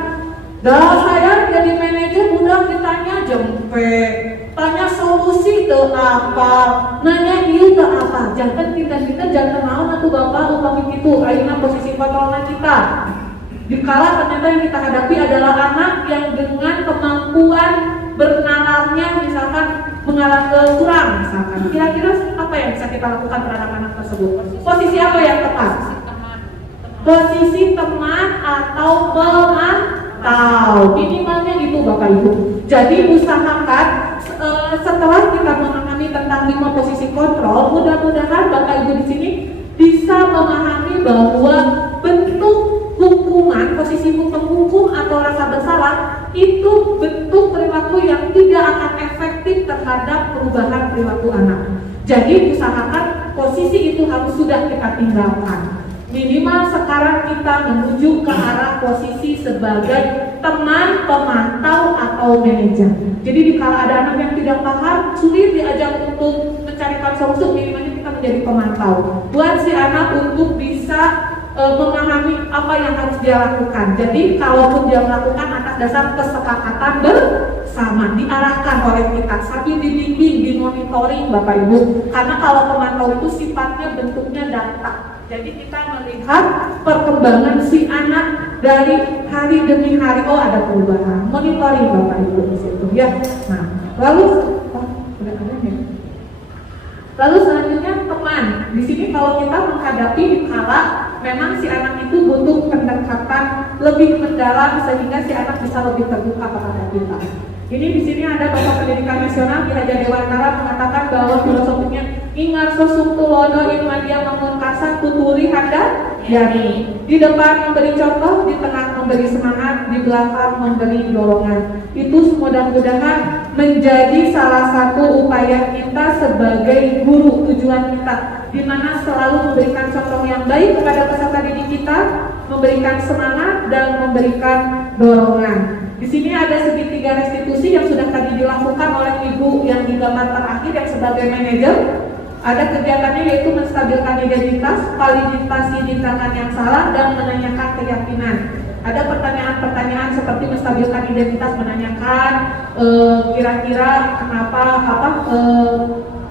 saya jadi manajer udah ditanya jempek, tanya solusi ke apa, nanya iya ke apa, jangan kita jangan mau nanti bapak upami itu, akhirnya posisi kontrolnya kita. Dikala ternyata yang kita hadapi adalah anak yang dengan kemampuan bernalarnya misalkan mengalami kurang misalkan, kira-kira apa yang bisa kita lakukan terhadap anak tersebut? Posisi apa yang tepat? Posisi teman atau pemantau, minimalnya itu Bapak Ibu. Jadi usahakan setelah kita memahami tentang 5 posisi kontrol, mudah-mudahan Bapak Ibu di sini bisa memahami bahwa bentuk hukuman, posisi penghukum atau rasa bersalah itu bentuk perilaku yang tidak akan efektif terhadap perubahan perilaku anak. Jadi usahakan posisi itu harus sudah kita tinggalkan. Minimal sekarang kita menuju ke arah posisi sebagai teman, pemantau, atau manajer. Jadi dikala ada anak yang tidak paham, sulit diajak untuk mencarikan solusi, minimalnya kita menjadi pemantau. Buat si anak untuk bisa memahami apa yang harus dia lakukan. Jadi kalaupun dia melakukan atas dasar kesepakatan bersama, diarahkan oleh kita sambil dibimbing, dimonitoring Bapak Ibu. Karena kalau pemantau itu sifatnya bentuknya data. Jadi kita melihat perkembangan si anak dari hari demi hari, oh ada perubahan, monitoring Bapak Ibu di situ ya. Nah, lalu udah ada ya. Lalu selanjutnya teman. Di sini kalau kita menghadapi kala memang si anak itu butuh pendekatan lebih mendalam sehingga si anak bisa lebih terbuka kepada kita. Ini di sini ada Bapak Pendidikan Nasional Ki Hajar Dewantara mengatakan bahwa filosofinya ingarso sumtulono ilmadia mengungkasa kuturi handa yani. Di depan memberi contoh, di tengah memberi semangat, di belakang memberi dorongan. Itu mudah-mudahan menjadi salah satu upaya kita sebagai guru, tujuan kita, di mana selalu memberikan contoh yang baik kepada peserta didik kita, memberikan semangat dan memberikan dorongan. Di sini ada segitiga restitusi yang sudah tadi dilakukan oleh Ibu yang di gambar terakhir yang sebagai manajer. Ada kegiatannya yaitu menstabilkan identitas, validasi tindakan yang salah, dan menanyakan keyakinan. Ada pertanyaan-pertanyaan seperti menstabilkan identitas, menanyakan kira-kira kenapa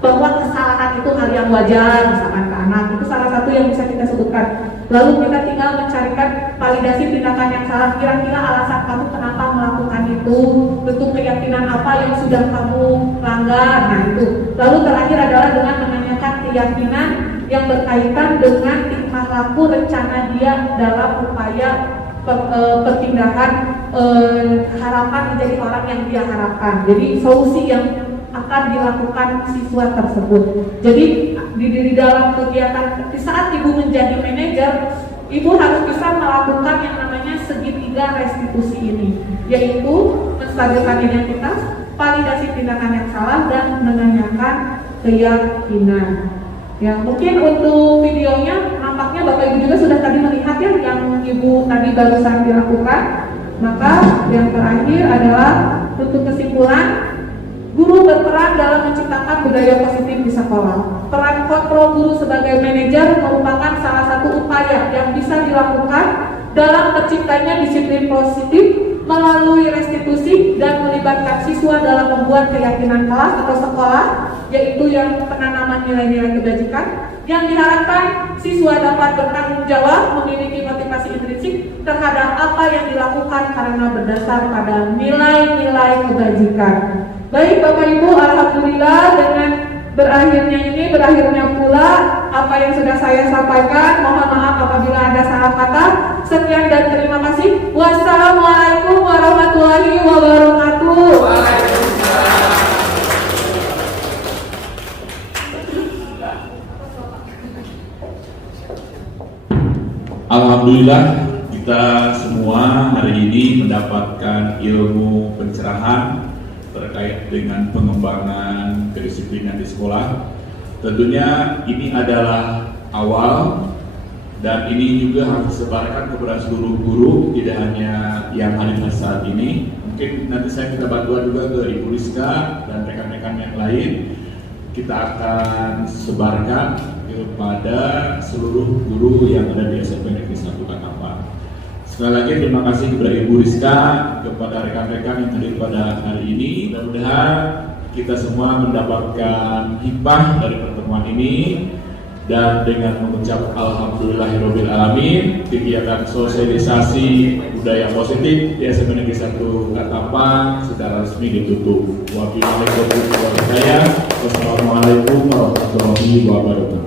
bahwa kesalahan itu hal yang wajar misalkan ke anak, itu salah satu yang bisa kita sebutkan. Lalu kita tinggal mencarikan validasi tindakan yang salah, kira-kira alasan kamu kenapa melakukan itu, bentuk keyakinan apa yang sudah kamu langgar, nah itu. Lalu terakhir adalah dengan menanyakan keyakinan yang berkaitan dengan tingkah laku rencana dia dalam upaya perpindahan harapan menjadi orang yang dia harapkan. Jadi solusi yang akan dilakukan siswa tersebut. Jadi di dalam kegiatan, di saat Ibu menjadi manajer, Ibu harus bisa melakukan yang namanya segitiga restitusi ini, yaitu menstabilkan identitas, validasi tindakan yang salah, dan menanyakan keyakinan. Ya, mungkin untuk videonya nampaknya semuanya Bapak Ibu juga sudah tadi melihat ya yang Ibu tadi barusan dilakukan. Maka yang terakhir adalah untuk kesimpulan, guru berperan dalam menciptakan budaya positif di sekolah. Peran kontrol guru sebagai manajer merupakan salah satu upaya yang bisa dilakukan dalam terciptanya disiplin positif melalui restitusi dan melibatkan siswa dalam membuat keyakinan kelas atau sekolah, yaitu yang penanaman nilai-nilai kebajikan, yang diharapkan siswa dapat bertanggung jawab, memiliki motivasi intrinsik terhadap apa yang dilakukan karena berdasar pada nilai-nilai kebajikan. Baik Bapak Ibu, alhamdulillah dengan berakhirnya pula apa yang sudah saya sampaikan. Mohon maaf apabila ada salah kata. Sekian dan terima kasih. Wassalamualaikum warahmatullahi wabarakatuh. Alhamdulillah kita semua hari ini mendapatkan ilmu pencerahan terkait dengan pengembangan kedisiplinan di sekolah. Tentunya ini adalah awal dan ini juga harus disebarkan kepada seluruh guru, tidak hanya yang hadir saat ini. Mungkin nanti saya minta bantuan juga ke Ibu Rizka dan rekan-rekan yang lain. Kita akan sebarkan kepada seluruh guru yang ada di SMP Negeri 1 Katapang. Sekali lagi terima kasih kepada Ibu Rizka, kepada rekan-rekan yang hadir pada hari ini. Mudah-mudahan kita semua mendapatkan hikmah dari pertemuan ini, dan dengan mengucap alhamdulillahirobbilalamin, kegiatan sosialisasi budaya positif di SMP Negeri 1 Katapang secara resmi ditutup. Wassalamualaikum warahmatullahi wabarakatuh.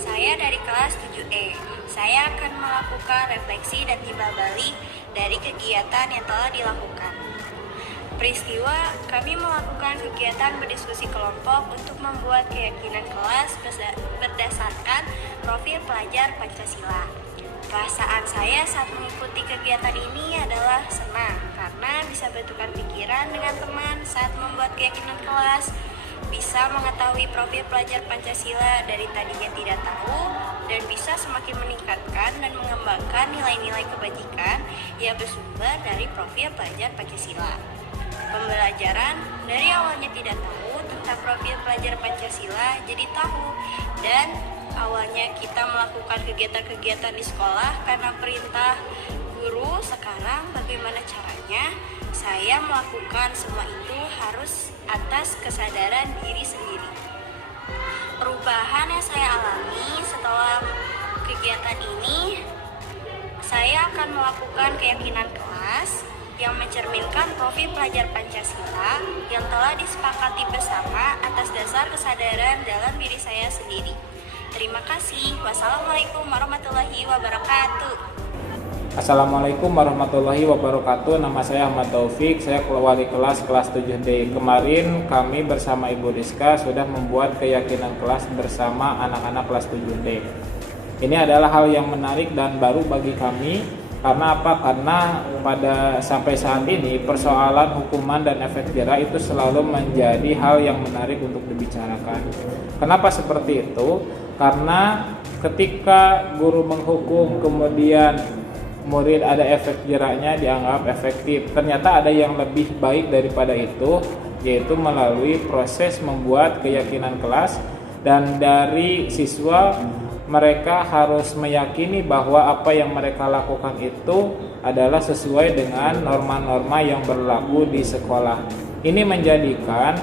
Saya dari kelas 7E. Saya akan melakukan refleksi dan timbal balik dari kegiatan yang telah dilakukan. Peristiwa, kami melakukan kegiatan berdiskusi kelompok untuk membuat keyakinan kelas berdasarkan profil pelajar Pancasila. Perasaan saya saat mengikuti kegiatan ini adalah senang karena bisa bertukar pikiran dengan teman saat membuat keyakinan kelas, bisa mengetahui profil pelajar Pancasila dari tadinya tidak tahu, dan bisa semakin meningkatkan dan mengembangkan nilai-nilai kebajikan yang bersumber dari profil pelajar Pancasila. Pembelajaran dari awalnya tidak tahu tentang profil pelajar Pancasila jadi tahu, dan awalnya kita melakukan kegiatan-kegiatan di sekolah karena perintah guru. Sekarang bagaimana caranya? Saya melakukan semua itu harus atas kesadaran diri sendiri. Perubahan yang saya alami setelah kegiatan ini, saya akan melakukan keyakinan kelas yang mencerminkan profil pelajar Pancasila yang telah disepakati bersama atas dasar kesadaran dalam diri saya sendiri. Terima kasih. Wassalamualaikum warahmatullahi wabarakatuh. Assalamualaikum warahmatullahi wabarakatuh. Nama saya Ahmad Taufik, saya wali kelas 7D. Kemarin kami bersama Ibu Rizka sudah membuat keyakinan kelas bersama anak-anak kelas 7D. Ini adalah hal yang menarik dan baru bagi kami. Karena apa? Karena sampai saat ini persoalan hukuman dan efek jerah itu selalu menjadi hal yang menarik untuk dibicarakan. Kenapa seperti itu? Karena ketika guru menghukum kemudian murid ada efek jerahnya dianggap efektif. Ternyata ada yang lebih baik daripada itu, yaitu melalui proses membuat keyakinan kelas dan dari siswa mereka harus meyakini bahwa apa yang mereka lakukan itu adalah sesuai dengan norma-norma yang berlaku di sekolah. Ini menjadikan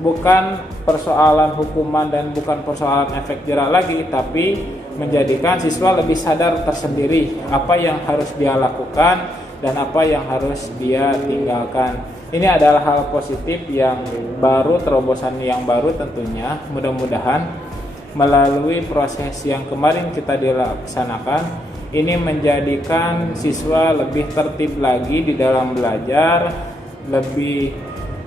bukan persoalan hukuman dan bukan persoalan efek jerak lagi, tapi menjadikan siswa lebih sadar tersendiri apa yang harus dia lakukan dan apa yang harus dia tinggalkan. Ini adalah hal positif yang baru, terobosan yang baru tentunya. Mudah-mudahan melalui proses yang kemarin kita dilaksanakan, ini menjadikan siswa lebih tertib lagi di dalam belajar, lebih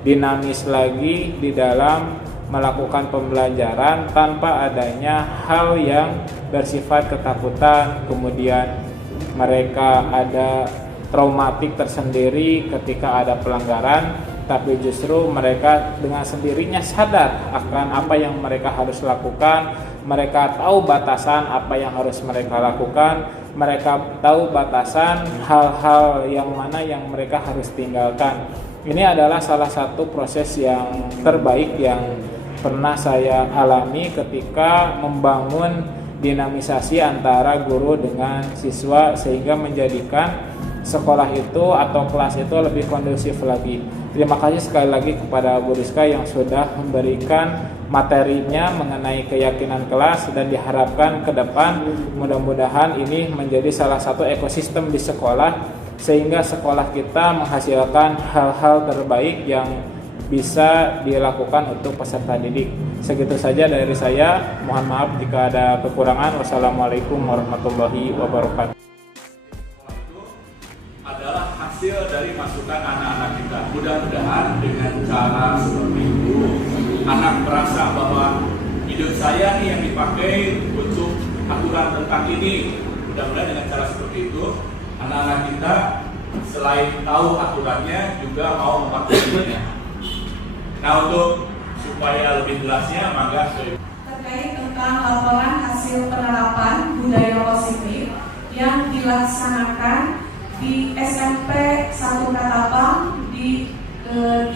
dinamis lagi di dalam melakukan pembelajaran tanpa adanya hal yang bersifat ketakutan, kemudian mereka ada traumatik tersendiri ketika ada pelanggaran, tapi justru mereka dengan sendirinya sadar akan apa yang mereka harus lakukan. Mereka tahu batasan apa yang harus mereka lakukan, mereka tahu batasan hal-hal yang mana yang mereka harus tinggalkan. Ini adalah salah satu proses yang terbaik yang pernah saya alami ketika membangun dinamisasi antara guru dengan siswa, sehingga menjadikan sekolah itu atau kelas itu lebih kondusif lagi. Terima kasih sekali lagi kepada Bu Rizka yang sudah memberikan materinya mengenai keyakinan kelas, dan diharapkan ke depan mudah-mudahan ini menjadi salah satu ekosistem di sekolah, sehingga sekolah kita menghasilkan hal-hal terbaik yang bisa dilakukan untuk peserta didik. Segitu saja dari saya. Mohon maaf jika ada kekurangan. Wassalamualaikum warahmatullahi wabarakatuh. Adalah hasil dari masukan anak-anak kita. Mudah-mudahan dengan cara seperti itu, anak merasa bahwa hidup saya nih yang dipakai untuk aturan tentang ini. Mudah-mudahan dengan cara seperti itu, anak-anak kita selain tahu aturannya juga mau mematuhinya. Nah, untuk supaya lebih jelasnya, maka terkait tentang laporan hasil penerapan budaya positif yang dilaksanakan di SMP 1 Katapang di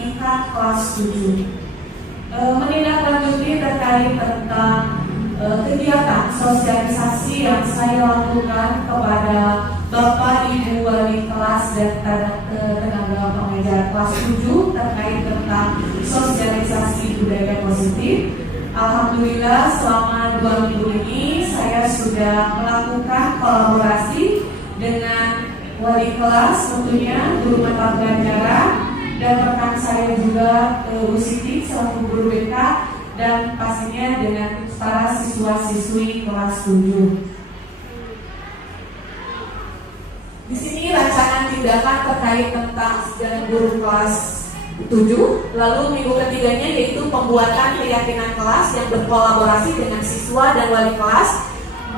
tingkat kelas 7. Menindaklanjuti terkait tentang kegiatan sosialisasi yang saya lakukan kepada Bapak Ibu wali kelas dan tenaga pengajar kelas 7 terkait tentang sosialisasi budaya positif. Alhamdulillah selama 2 minggu ini saya sudah melakukan kolaborasi dengan wali kelas, tentunya guru mata pelajaran, dan rekan saya juga Bu Siti selaku guru BK, dan pastinya dengan para siswa-siswi kelas 7. Di sini rancangan tindakan terkait tentang dengan guru kelas 7. Lalu minggu ketiganya yaitu pembuatan keyakinan kelas yang berkolaborasi dengan siswa dan wali kelas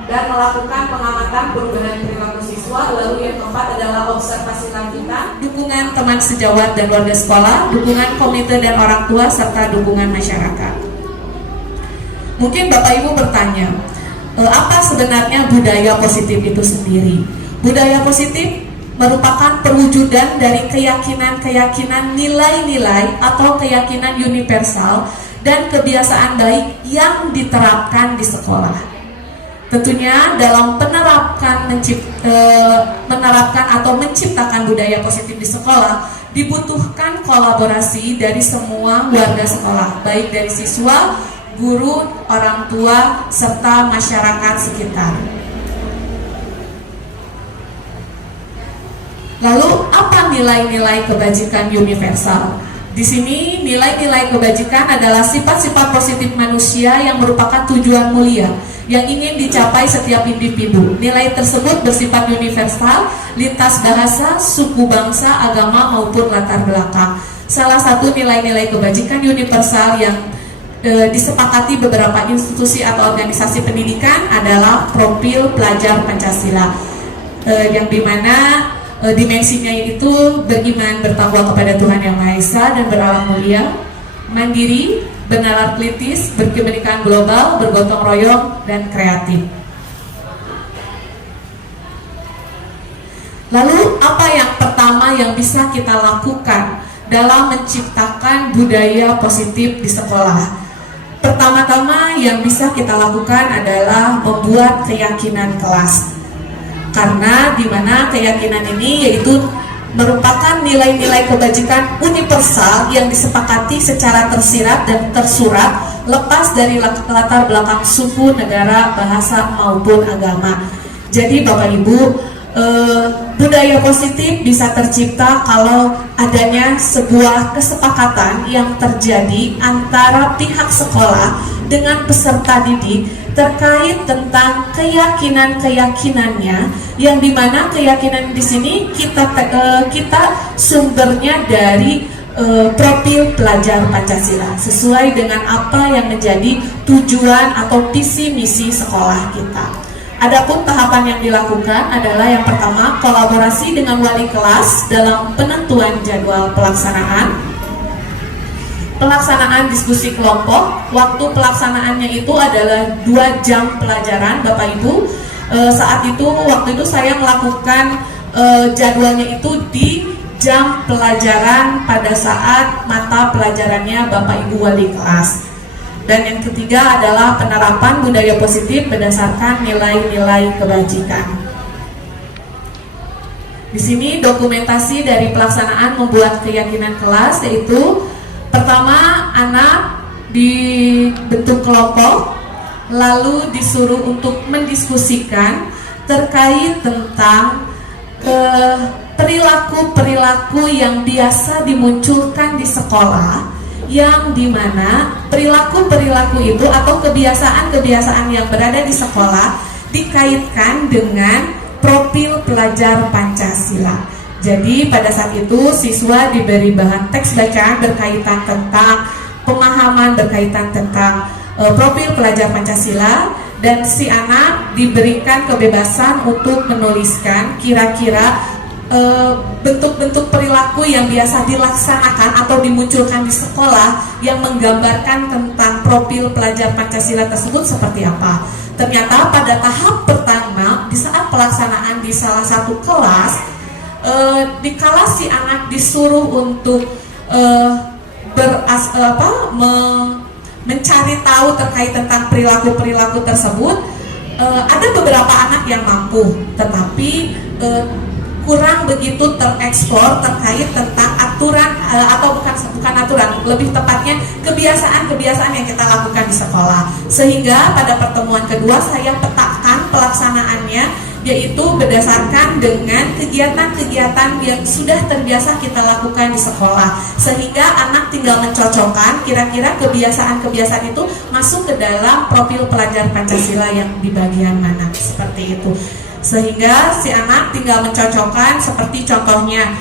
dan melakukan pengamatan perubahan perilaku siswa. Lalu yang keempat adalah observasi lanjutan, dukungan teman sejawat dan warga sekolah, dukungan komite dan orang tua, serta dukungan masyarakat. Mungkin Bapak Ibu bertanya, apa sebenarnya budaya positif itu sendiri? Budaya positif merupakan perwujudan dari keyakinan-keyakinan, nilai-nilai atau keyakinan universal dan kebiasaan baik yang diterapkan di sekolah. Tentunya dalam menerapkan atau menciptakan budaya positif di sekolah dibutuhkan kolaborasi dari semua warga sekolah, baik dari siswa, guru, orang tua, serta masyarakat sekitar. Lalu apa nilai-nilai kebajikan universal? Di sini nilai-nilai kebajikan adalah sifat-sifat positif manusia yang merupakan tujuan mulia yang ingin dicapai setiap individu. Nilai tersebut bersifat universal, lintas bahasa, suku, bangsa, agama maupun latar belakang. Salah satu nilai-nilai kebajikan universal yang disepakati beberapa institusi atau organisasi pendidikan adalah profil pelajar Pancasila, yang dimana dimensinya itu beriman, bertakwa kepada Tuhan Yang Maha Esa dan berakhlak mulia, mandiri, bernalar kritis, berkebinekaan global, bergotong royong, dan kreatif. Lalu apa yang pertama yang bisa kita lakukan dalam menciptakan budaya positif di sekolah? Pertama-tama yang bisa kita lakukan adalah membuat keyakinan kelas. Karena di mana keyakinan ini yaitu merupakan nilai-nilai kebajikan universal yang disepakati secara tersirat dan tersurat lepas dari latar belakang suku, negara, bahasa maupun agama. Jadi Bapak Ibu, budaya positif bisa tercipta kalau adanya sebuah kesepakatan yang terjadi antara pihak sekolah dengan peserta didik terkait tentang keyakinan-keyakinannya, yang dimana keyakinan di sini kita sumbernya dari profil pelajar Pancasila sesuai dengan apa yang menjadi tujuan atau visi misi sekolah kita. Adapun tahapan yang dilakukan adalah yang pertama, kolaborasi dengan wali kelas dalam penentuan jadwal pelaksanaan. Pelaksanaan diskusi kelompok, waktu pelaksanaannya itu adalah 2 jam pelajaran Bapak Ibu. Waktu itu saya melakukan jadwalnya itu di jam pelajaran pada saat mata pelajarannya Bapak Ibu wali kelas. Dan yang ketiga adalah penerapan budaya positif berdasarkan nilai-nilai kebajikan. Di sini dokumentasi dari pelaksanaan membuat keyakinan kelas, yaitu pertama, anak dibentuk kelompok, lalu disuruh untuk mendiskusikan terkait tentang perilaku-perilaku yang biasa dimunculkan di sekolah, yang dimana perilaku-perilaku itu atau kebiasaan-kebiasaan yang berada di sekolah dikaitkan dengan profil pelajar Pancasila. Jadi pada saat itu siswa diberi bahan teks bacaan berkaitan tentang pemahaman berkaitan tentang profil pelajar Pancasila, dan si anak diberikan kebebasan untuk menuliskan kira-kira bentuk-bentuk perilaku yang biasa dilaksanakan atau dimunculkan di sekolah yang menggambarkan tentang profil pelajar Pancasila tersebut seperti apa. Ternyata pada tahap pertama, di saat pelaksanaan di salah satu kelas, dikala si anak disuruh untuk mencari tahu terkait tentang perilaku-perilaku tersebut, ada beberapa anak yang mampu, tetapi kurang begitu tereksplor terkait tentang aturan atau bukan aturan, lebih tepatnya kebiasaan-kebiasaan yang kita lakukan di sekolah. Sehingga pada pertemuan kedua saya petakan pelaksanaannya, yaitu berdasarkan dengan kegiatan-kegiatan yang sudah terbiasa kita lakukan di sekolah, sehingga anak tinggal mencocokkan kira-kira kebiasaan-kebiasaan itu masuk ke dalam profil pelajar Pancasila yang di bagian mana, seperti itu. Sehingga si anak tinggal mencocokkan, seperti contohnya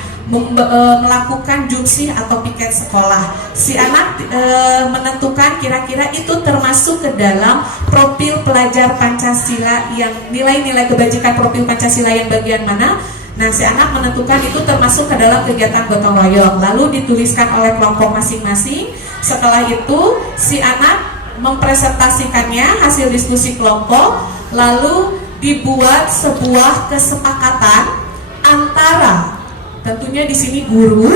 melakukan jumsih atau piket sekolah. Si anak menentukan kira-kira itu termasuk ke dalam profil pelajar Pancasila yang nilai-nilai kebajikan profil Pancasila yang bagian mana. Nah, si anak menentukan itu termasuk ke dalam kegiatan gotong royong, lalu dituliskan oleh kelompok masing-masing. Setelah itu si anak mempresentasikannya hasil diskusi kelompok, lalu dibuat sebuah kesepakatan antara, tentunya di sini guru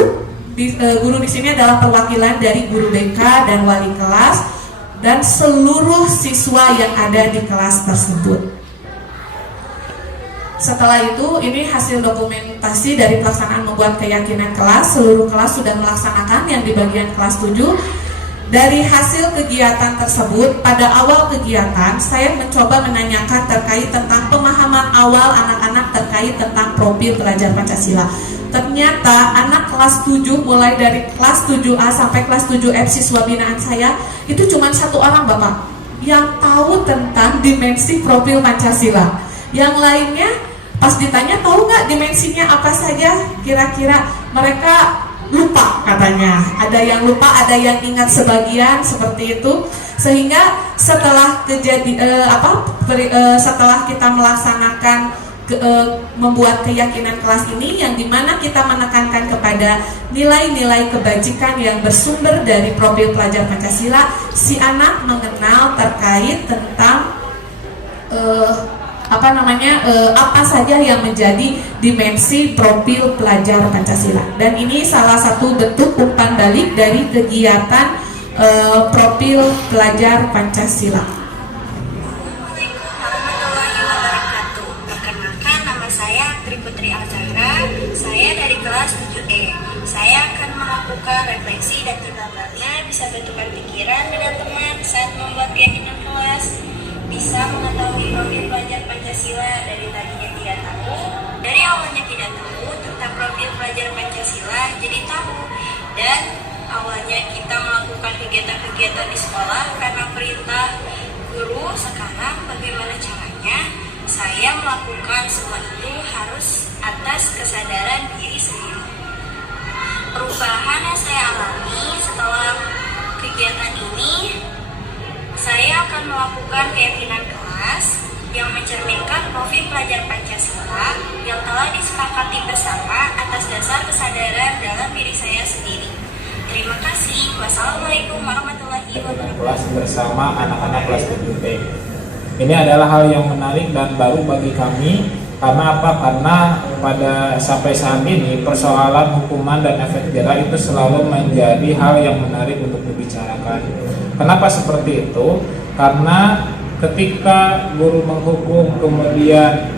di sini adalah perwakilan dari guru BK dan wali kelas dan seluruh siswa yang ada di kelas tersebut. Setelah itu, ini hasil dokumentasi dari pelaksanaan membuat keyakinan kelas. Seluruh kelas sudah melaksanakan yang di bagian kelas 7. Dari hasil kegiatan tersebut, pada awal kegiatan saya mencoba menanyakan terkait tentang pemahaman awal anak-anak terkait tentang profil pelajar Pancasila. Ternyata anak kelas 7, mulai dari kelas 7A sampai kelas 7F siswa binaan saya, itu cuma 1 orang Bapak yang tahu tentang dimensi profil Pancasila. Yang lainnya pas ditanya tahu nggak dimensinya apa saja, kira-kira mereka lupa katanya. Ada yang lupa, ada yang ingat sebagian, seperti itu. Sehingga setelah setelah kita melaksanakan membuat keyakinan kelas ini, yang dimana kita menekankan kepada nilai-nilai kebajikan yang bersumber dari profil pelajar Pancasila, si anak mengenal terkait tentang apa saja yang menjadi dimensi profil pelajar Pancasila. Dan ini salah satu bentuk umpan balik dari kegiatan profil pelajar Pancasila. Assalamualaikum warahmatullahi wabarakatuh. Perkenalkan, nama saya Triputri Alchandra. Saya dari kelas 7E. Saya akan melakukan refleksi dan timbal balik, bisa bertukar pikiran dengan teman saat membuat keyakinan kelas, bisa mengetahui profil pelajar Pancasila dari tadinya tidak tahu, dari awalnya tidak tahu tentang profil pelajar Pancasila jadi tahu, dan awalnya kita melakukan kegiatan-kegiatan di sekolah karena perintah guru. Sekarang bagaimana caranya saya melakukan semua itu harus atas kesadaran diri sendiri. Perubahan yang saya alami setelah kegiatan ini, saya akan melakukan keyakinan kelas yang mencerminkan profil pelajar Pancasila yang telah disepakati bersama atas dasar kesadaran dalam diri saya sendiri. Terima kasih. Wassalamualaikum warahmatullahi wabarakatuh. Kelas bersama anak-anak kelas 7B. Ini adalah hal yang menarik dan baru bagi kami. Karena apa? Karena sampai saat ini persoalan hukuman dan efek jerah itu selalu menjadi hal yang menarik untuk dibicarakan. Kenapa seperti itu? Karena ketika guru menghukum kemudian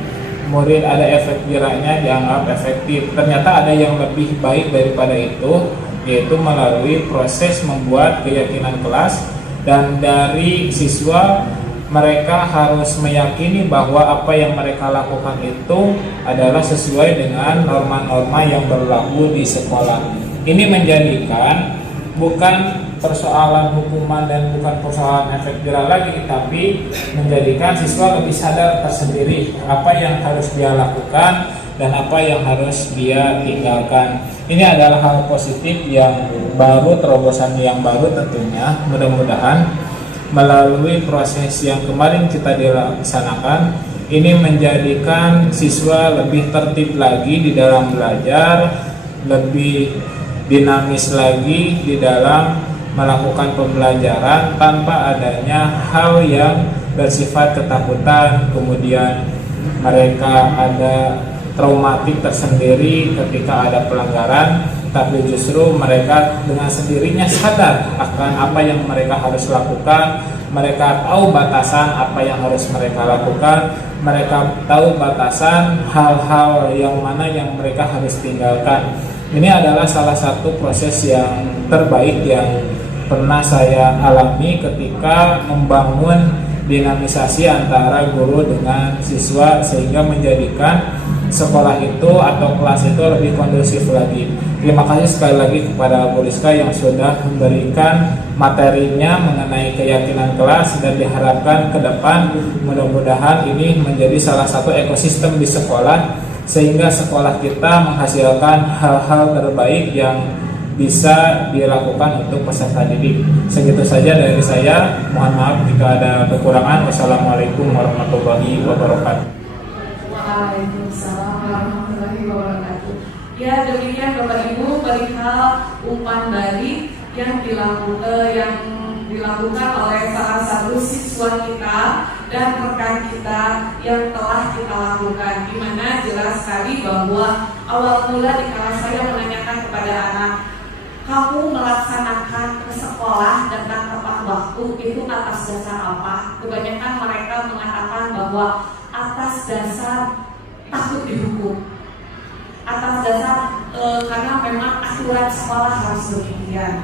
murid ada efek jerahnya dianggap efektif. Ternyata ada yang lebih baik daripada itu, yaitu melalui proses membuat keyakinan kelas, dan dari siswa mereka harus meyakini bahwa apa yang mereka lakukan itu adalah sesuai dengan norma-norma yang berlaku di sekolah. Ini menjadikan bukan persoalan hukuman dan bukan persoalan efek jerah lagi, tapi menjadikan siswa lebih sadar tersendiri apa yang harus dia lakukan dan apa yang harus dia tinggalkan. Ini adalah hal positif yang baru, terobosan yang baru tentunya. Mudah-mudahan melalui proses yang kemarin kita dilaksanakan, ini menjadikan siswa lebih tertib lagi di dalam belajar, lebih dinamis lagi di dalam melakukan pembelajaran tanpa adanya hal yang bersifat ketakutan, kemudian mereka ada traumatik tersendiri ketika ada pelanggaran, tapi justru mereka dengan sendirinya sadar akan apa yang mereka harus lakukan. Mereka tahu batasan apa yang harus mereka lakukan. Mereka tahu batasan hal-hal yang mana yang mereka harus tinggalkan. Ini adalah salah satu proses yang terbaik yang pernah saya alami ketika membangun dinamisasi antara guru dengan siswa, sehingga menjadikan sekolah itu atau kelas itu lebih kondusif lagi. Terima kasih sekali lagi kepada Bu Rizka yang sudah memberikan materinya mengenai keyakinan kelas, dan diharapkan ke depan mudah-mudahan ini menjadi salah satu ekosistem di sekolah, sehingga sekolah kita menghasilkan hal-hal terbaik yang bisa dilakukan untuk peserta didik. Segitu saja dari saya. Mohon maaf jika ada kekurangan. Wassalamualaikum warahmatullahi wabarakatuh. Waalaikumsalam warahmatullahi wabarakatuh. Ya, demikian Bapak Ibu perihal umpan balik yang dilakukan oleh salah satu siswa kita dan rekan kita yang telah kita lakukan, di mana jelas sekali bahwa awal mula di kelas saya menanyakan kepada anak, kamu melaksanakan ke sekolah dengan tepat waktu itu atas dasar apa? Kebanyakan mereka mengatakan bahwa atas dasar takut dihukum, atas dasar karena memang aturan sekolah harus demikian.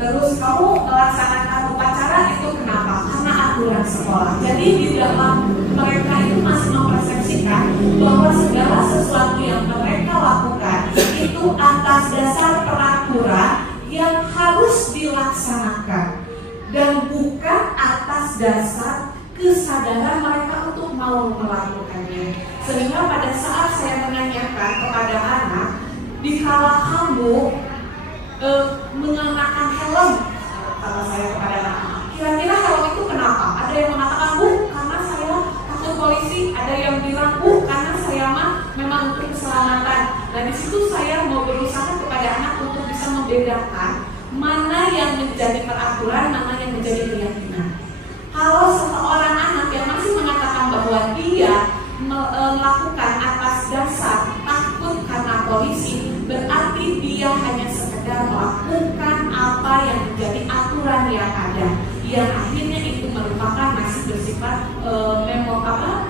Terus kamu melaksanakan upacara itu kenapa? Karena aturan sekolah. Jadi di dalam mereka itu masih mempersepsikan bahwa segala sesuatu yang mereka lakukan itu atas dasar peraturan yang harus dilaksanakan dan bukan atas dasar kesadaran mereka untuk mau melakukannya. Sehingga pada saat saya menanyakan kepada anak, dikala kamu mengenakan helm, kata saya kepada anak, kira-kira helm itu kenapa? Ada yang mengatakan karena saya takut polisi, ada yang bilang karena saya memang untuk keselamatan. Nah di situ saya mau berusaha kepada anak untuk bisa membedakan mana yang menjadi peraturan, mana yang menjadi keyakinan. Kalau seseorang anak yang masih mengatakan bahwa dia melakukan atas dasar takut karena polisi, berarti dia hanya sekedar melakukan apa yang menjadi aturan yang akhirnya itu merupakan masih bersifat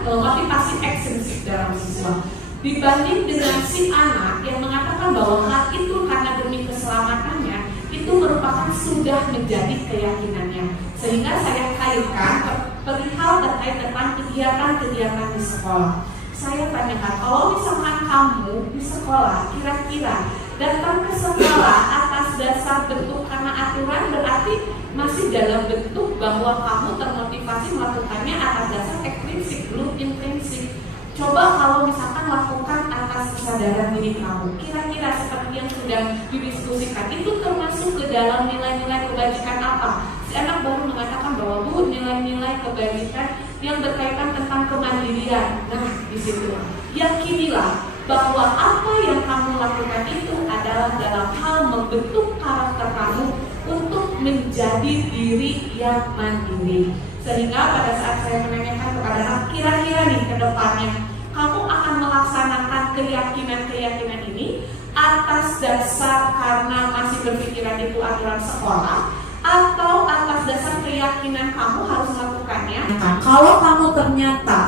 motivasi ekstrinsik dalam siswa. Dibanding dengan si anak yang mengatakan bahwa hal itu karena demi keselamatannya, itu merupakan sudah menjadi keyakinannya. Sehingga saya kaitkan perihal terkait tentang kegiatan-kegiatan di sekolah. Saya tanyakan, kalau misalkan kamu di sekolah kira-kira datang ke sekolah atas dasar bentuk karena aturan, berarti masih dalam bentuk bahwa kamu termotivasi melakukannya atas dasar ekstrinsik, belum intrinsik. Coba kalau misalkan lakukan atas kesadaran diri kamu, kira-kira seperti yang sudah didiskusikan, itu termasuk ke dalam nilai-nilai kebajikan apa? Si anak baru mengatakan bahwa Bu, nilai-nilai kebajikan yang berkaitan tentang kemandirian. Nah, di situ yakinilah bahwa apa yang kamu lakukan itu adalah dalam hal membentuk karakter kamu untuk menjadi diri yang mandiri. Sehingga pada saat saya menanyakan kepada anak, kira-kira nih ke depannya kamu akan melaksanakan keyakinan-keyakinan ini atas dasar karena masih berpikiran itu aturan sekolah, atau atas dasar keyakinan kamu harus melakukannya. Kalau kamu ternyata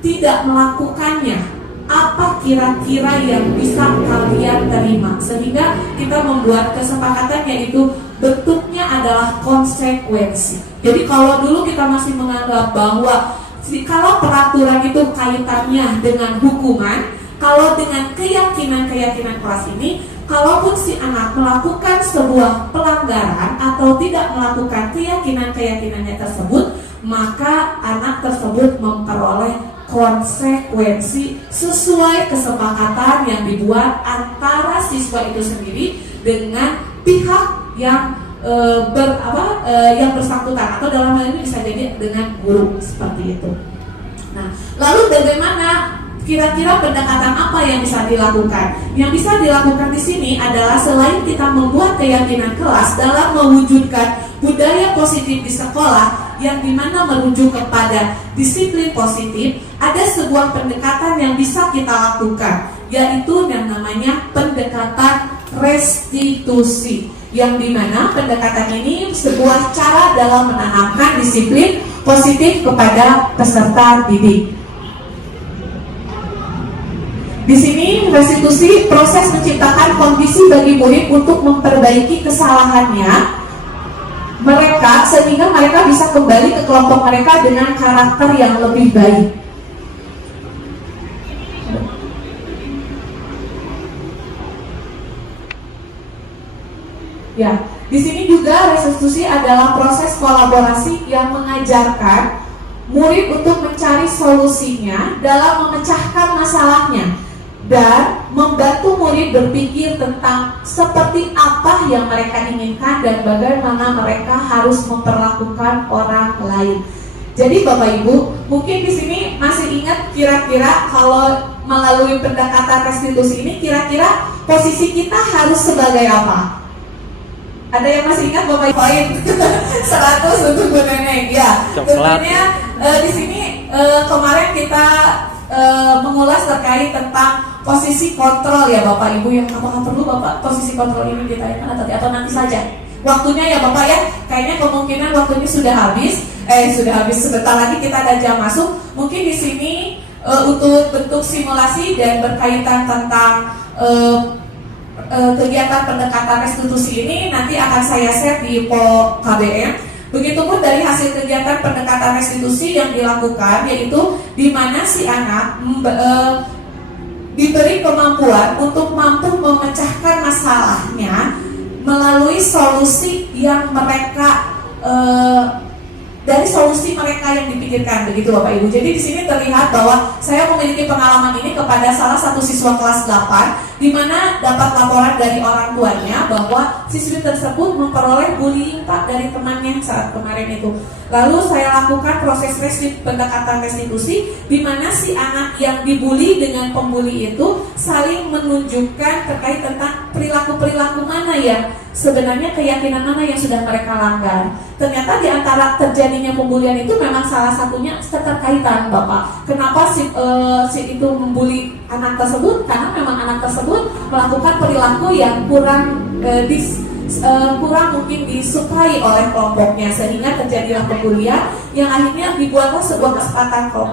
tidak melakukannya, apa kira-kira yang bisa kalian terima? Sehingga kita membuat kesepakatan, yaitu bentuknya adalah konsekuensi. Jadi kalau dulu kita masih menganggap bahwa kalau peraturan itu kaitannya dengan hukuman, kalau dengan keyakinan-keyakinan kelas ini, kalaupun si anak melakukan sebuah pelanggaran atau tidak melakukan keyakinan-keyakinannya tersebut, maka anak tersebut memperoleh konsekuensi sesuai kesepakatan yang dibuat antara siswa itu sendiri dengan pihak yang yang bersangkutan, atau dalam hal ini bisa jadi dengan guru, seperti itu. Nah, lalu bagaimana kira-kira pendekatan apa yang bisa dilakukan? Yang bisa dilakukan di sini adalah selain kita membuat keyakinan kelas dalam mewujudkan budaya positif di sekolah yang dimana merujuk kepada disiplin positif, ada sebuah pendekatan yang bisa kita lakukan, yaitu yang namanya pendekatan restitusi, yang dimana pendekatan ini sebuah cara dalam menanamkan disiplin positif kepada peserta didik. Di sini restitusi proses menciptakan kondisi bagi murid untuk memperbaiki kesalahannya mereka, sehingga mereka bisa kembali ke kelompok mereka dengan karakter yang lebih baik. Ya, di sini juga restitusi adalah proses kolaborasi yang mengajarkan murid untuk mencari solusinya dalam memecahkan masalahnya dan membantu murid berpikir tentang seperti apa yang mereka inginkan dan bagaimana mereka harus memperlakukan orang lain. Jadi Bapak Ibu, mungkin di sini masih ingat kira-kira kalau melalui pendekatan restitusi ini kira-kira posisi kita harus sebagai apa? Ada yang masih ingat Bapak Ibu? Poin 100 untuk Bu Neneng. Ya, tentunya di sini kemarin kita mengulas terkait tentang posisi kontrol ya Bapak Ibu, yang apakah perlu Bapak posisi kontrol ini ditanyakan atau nanti saja? Waktunya ya Bapak ya, kayaknya kemungkinan waktunya sudah habis sebentar lagi kita ada jam masuk. Mungkin di sini untuk bentuk simulasi dan berkaitan tentang kegiatan pendekatan restitusi ini nanti akan saya share di PO KBM. Begitupun dari hasil kegiatan pendekatan restitusi yang dilakukan, yaitu di mana si anak diberi kemampuan untuk mampu memecahkan masalahnya melalui solusi yang mereka dari solusi mereka yang dipikirkan, begitu Bapak Ibu. Jadi di sini terlihat bahwa saya memiliki pengalaman ini kepada salah satu siswa kelas 8, di mana dapat laporan dari orang tuanya bahwa siswi tersebut memperoleh bullying Pak dari temannya saat kemarin itu. Lalu saya lakukan proses pendekatan restitusi, di mana si anak yang dibully dengan pembuli itu saling menunjukkan terkait tentang perilaku-perilaku mana yang sebenarnya, keyakinan mana yang sudah mereka langgar. Ternyata di antara terjadinya pembulian itu memang salah satunya keterkaitan Bapak. Kenapa si itu membuli anak tersebut? Karena memang anak tersebut melakukan perilaku yang kurang kurang mungkin disukai oleh kelompoknya, sehingga terjadilah perkuliahan yang akhirnya dibuatlah sebuah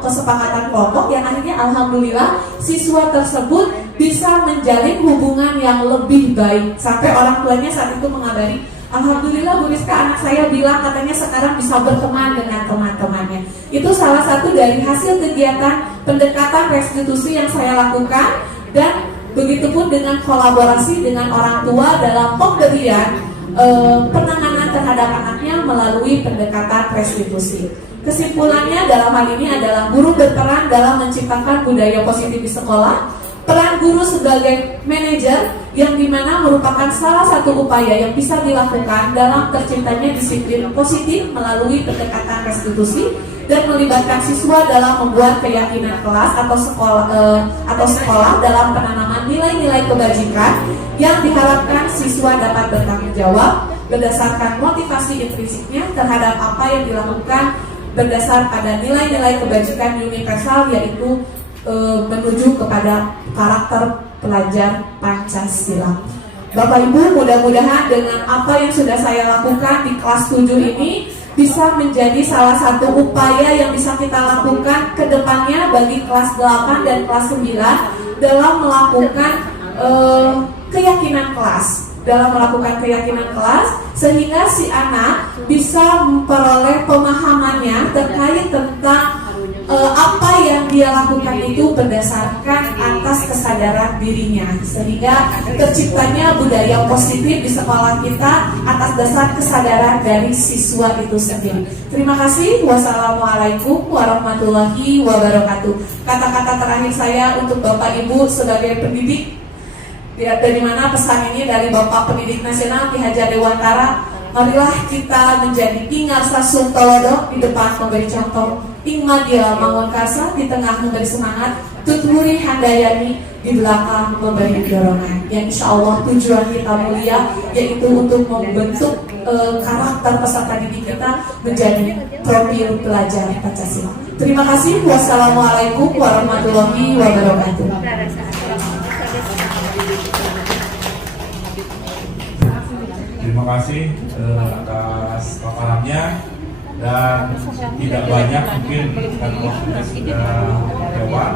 kesepakatan kelompok yang akhirnya alhamdulillah siswa tersebut bisa menjalin hubungan yang lebih baik sampai orang tuanya saat itu mengabari, alhamdulillah Bu Rizka, anak saya bilang katanya sekarang bisa berteman dengan teman-temannya. Itu salah satu dari hasil kegiatan pendekatan restitusi yang saya lakukan, dan begitupun dengan kolaborasi dengan orang tua dalam pemberian penanganan terhadap anaknya melalui pendekatan restitusi. Kesimpulannya dalam hal ini adalah guru berperan dalam menciptakan budaya positif di sekolah. Peran guru sebagai manajer yang dimana merupakan salah satu upaya yang bisa dilakukan dalam terciptanya disiplin positif melalui pendekatan restitusi dan melibatkan siswa dalam membuat keyakinan kelas atau sekolah dalam penanaman nilai-nilai kebajikan yang diharapkan siswa dapat bertanggung jawab berdasarkan motivasi intrinsiknya terhadap apa yang dilakukan berdasar pada nilai-nilai kebajikan universal, yaitu menuju kepada karakter pelajar Pancasila. Bapak Ibu, mudah-mudahan dengan apa yang sudah saya lakukan di kelas 7 ini bisa menjadi salah satu upaya yang bisa kita lakukan ke depannya bagi kelas 8 dan kelas 9 dalam melakukan keyakinan kelas. Sehingga si anak bisa memperoleh pemahamannya terkait tentang apa yang dia lakukan itu berdasarkan atas kesadaran dirinya, sehingga terciptanya budaya positif di sekolah kita atas dasar kesadaran dari siswa itu sendiri. Terima kasih. Wassalamualaikum warahmatullahi wabarakatuh. Kata-kata terakhir saya untuk Bapak Ibu sebagai pendidik, dari mana pesan ini dari Bapak Pendidik Nasional Ki Hajar Dewantara. Marilah kita menjadi ingat sasung tolodok di depan memberi contoh, ingmadia mangun kasa di tengah memberi semangat, tuturi handayani di belakang memberi dorongan. Yang insya Allah tujuan kita mulia, yaitu untuk membentuk karakter peserta didik kita menjadi profil pelajar Pancasila. Terima kasih. Wassalamualaikum warahmatullahi wabarakatuh. Terima kasih atas paparannya, dan tidak banyak mungkin karena waktunya sudah lewat.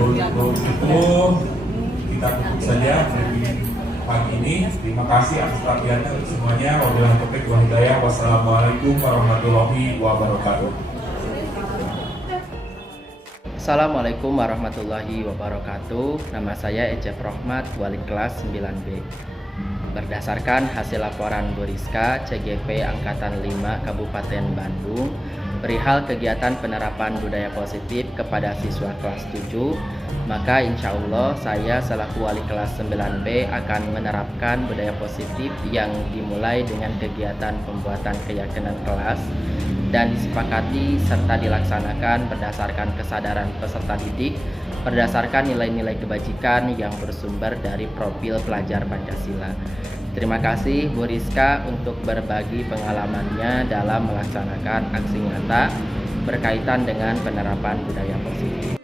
Untuk itu kita tutup saja dari pagi ini. Terima kasih atas perhatiannya untuk semuanya. Wabillahi taufiq wal hidayah. Wassalamualaikum warahmatullahi wabarakatuh. Assalamualaikum warahmatullahi wabarakatuh. Nama saya Ecep Rohmat, wali kelas 9B. Berdasarkan hasil laporan Bu Rizka CGP Angkatan 5 Kabupaten Bandung perihal kegiatan penerapan budaya positif kepada siswa kelas 7, maka insya Allah saya selaku wali kelas 9B akan menerapkan budaya positif yang dimulai dengan kegiatan pembuatan keyakinan kelas dan disepakati serta dilaksanakan berdasarkan kesadaran peserta didik berdasarkan nilai-nilai kebajikan yang bersumber dari profil pelajar Pancasila. Terima kasih Bu Rizka untuk berbagi pengalamannya dalam melaksanakan aksi nyata berkaitan dengan penerapan budaya positif.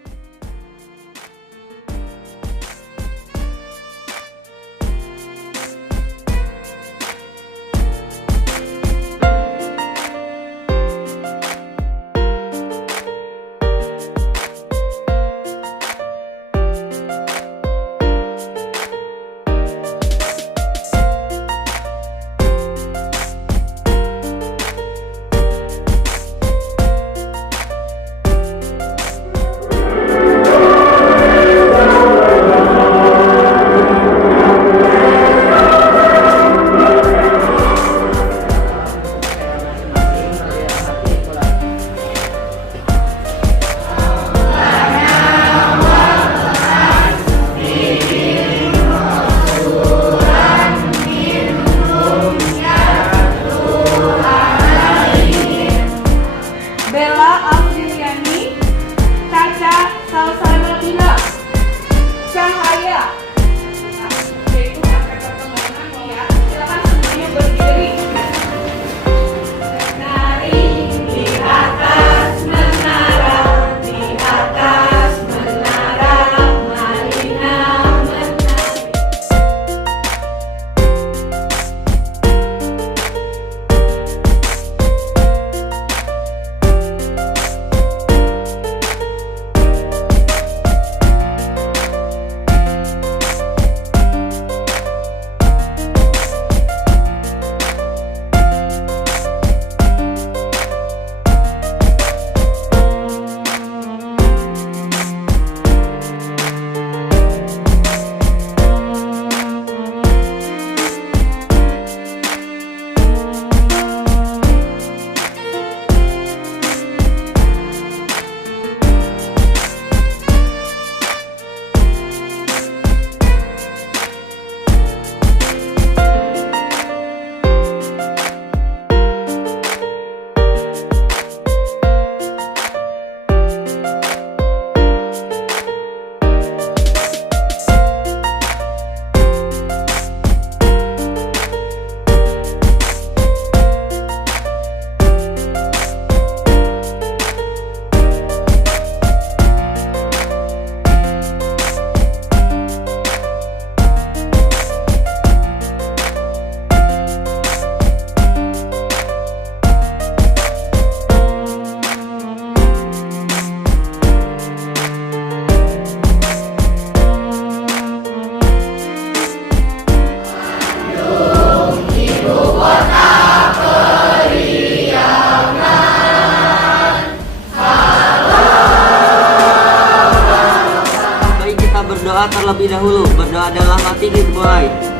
Tinggi boy.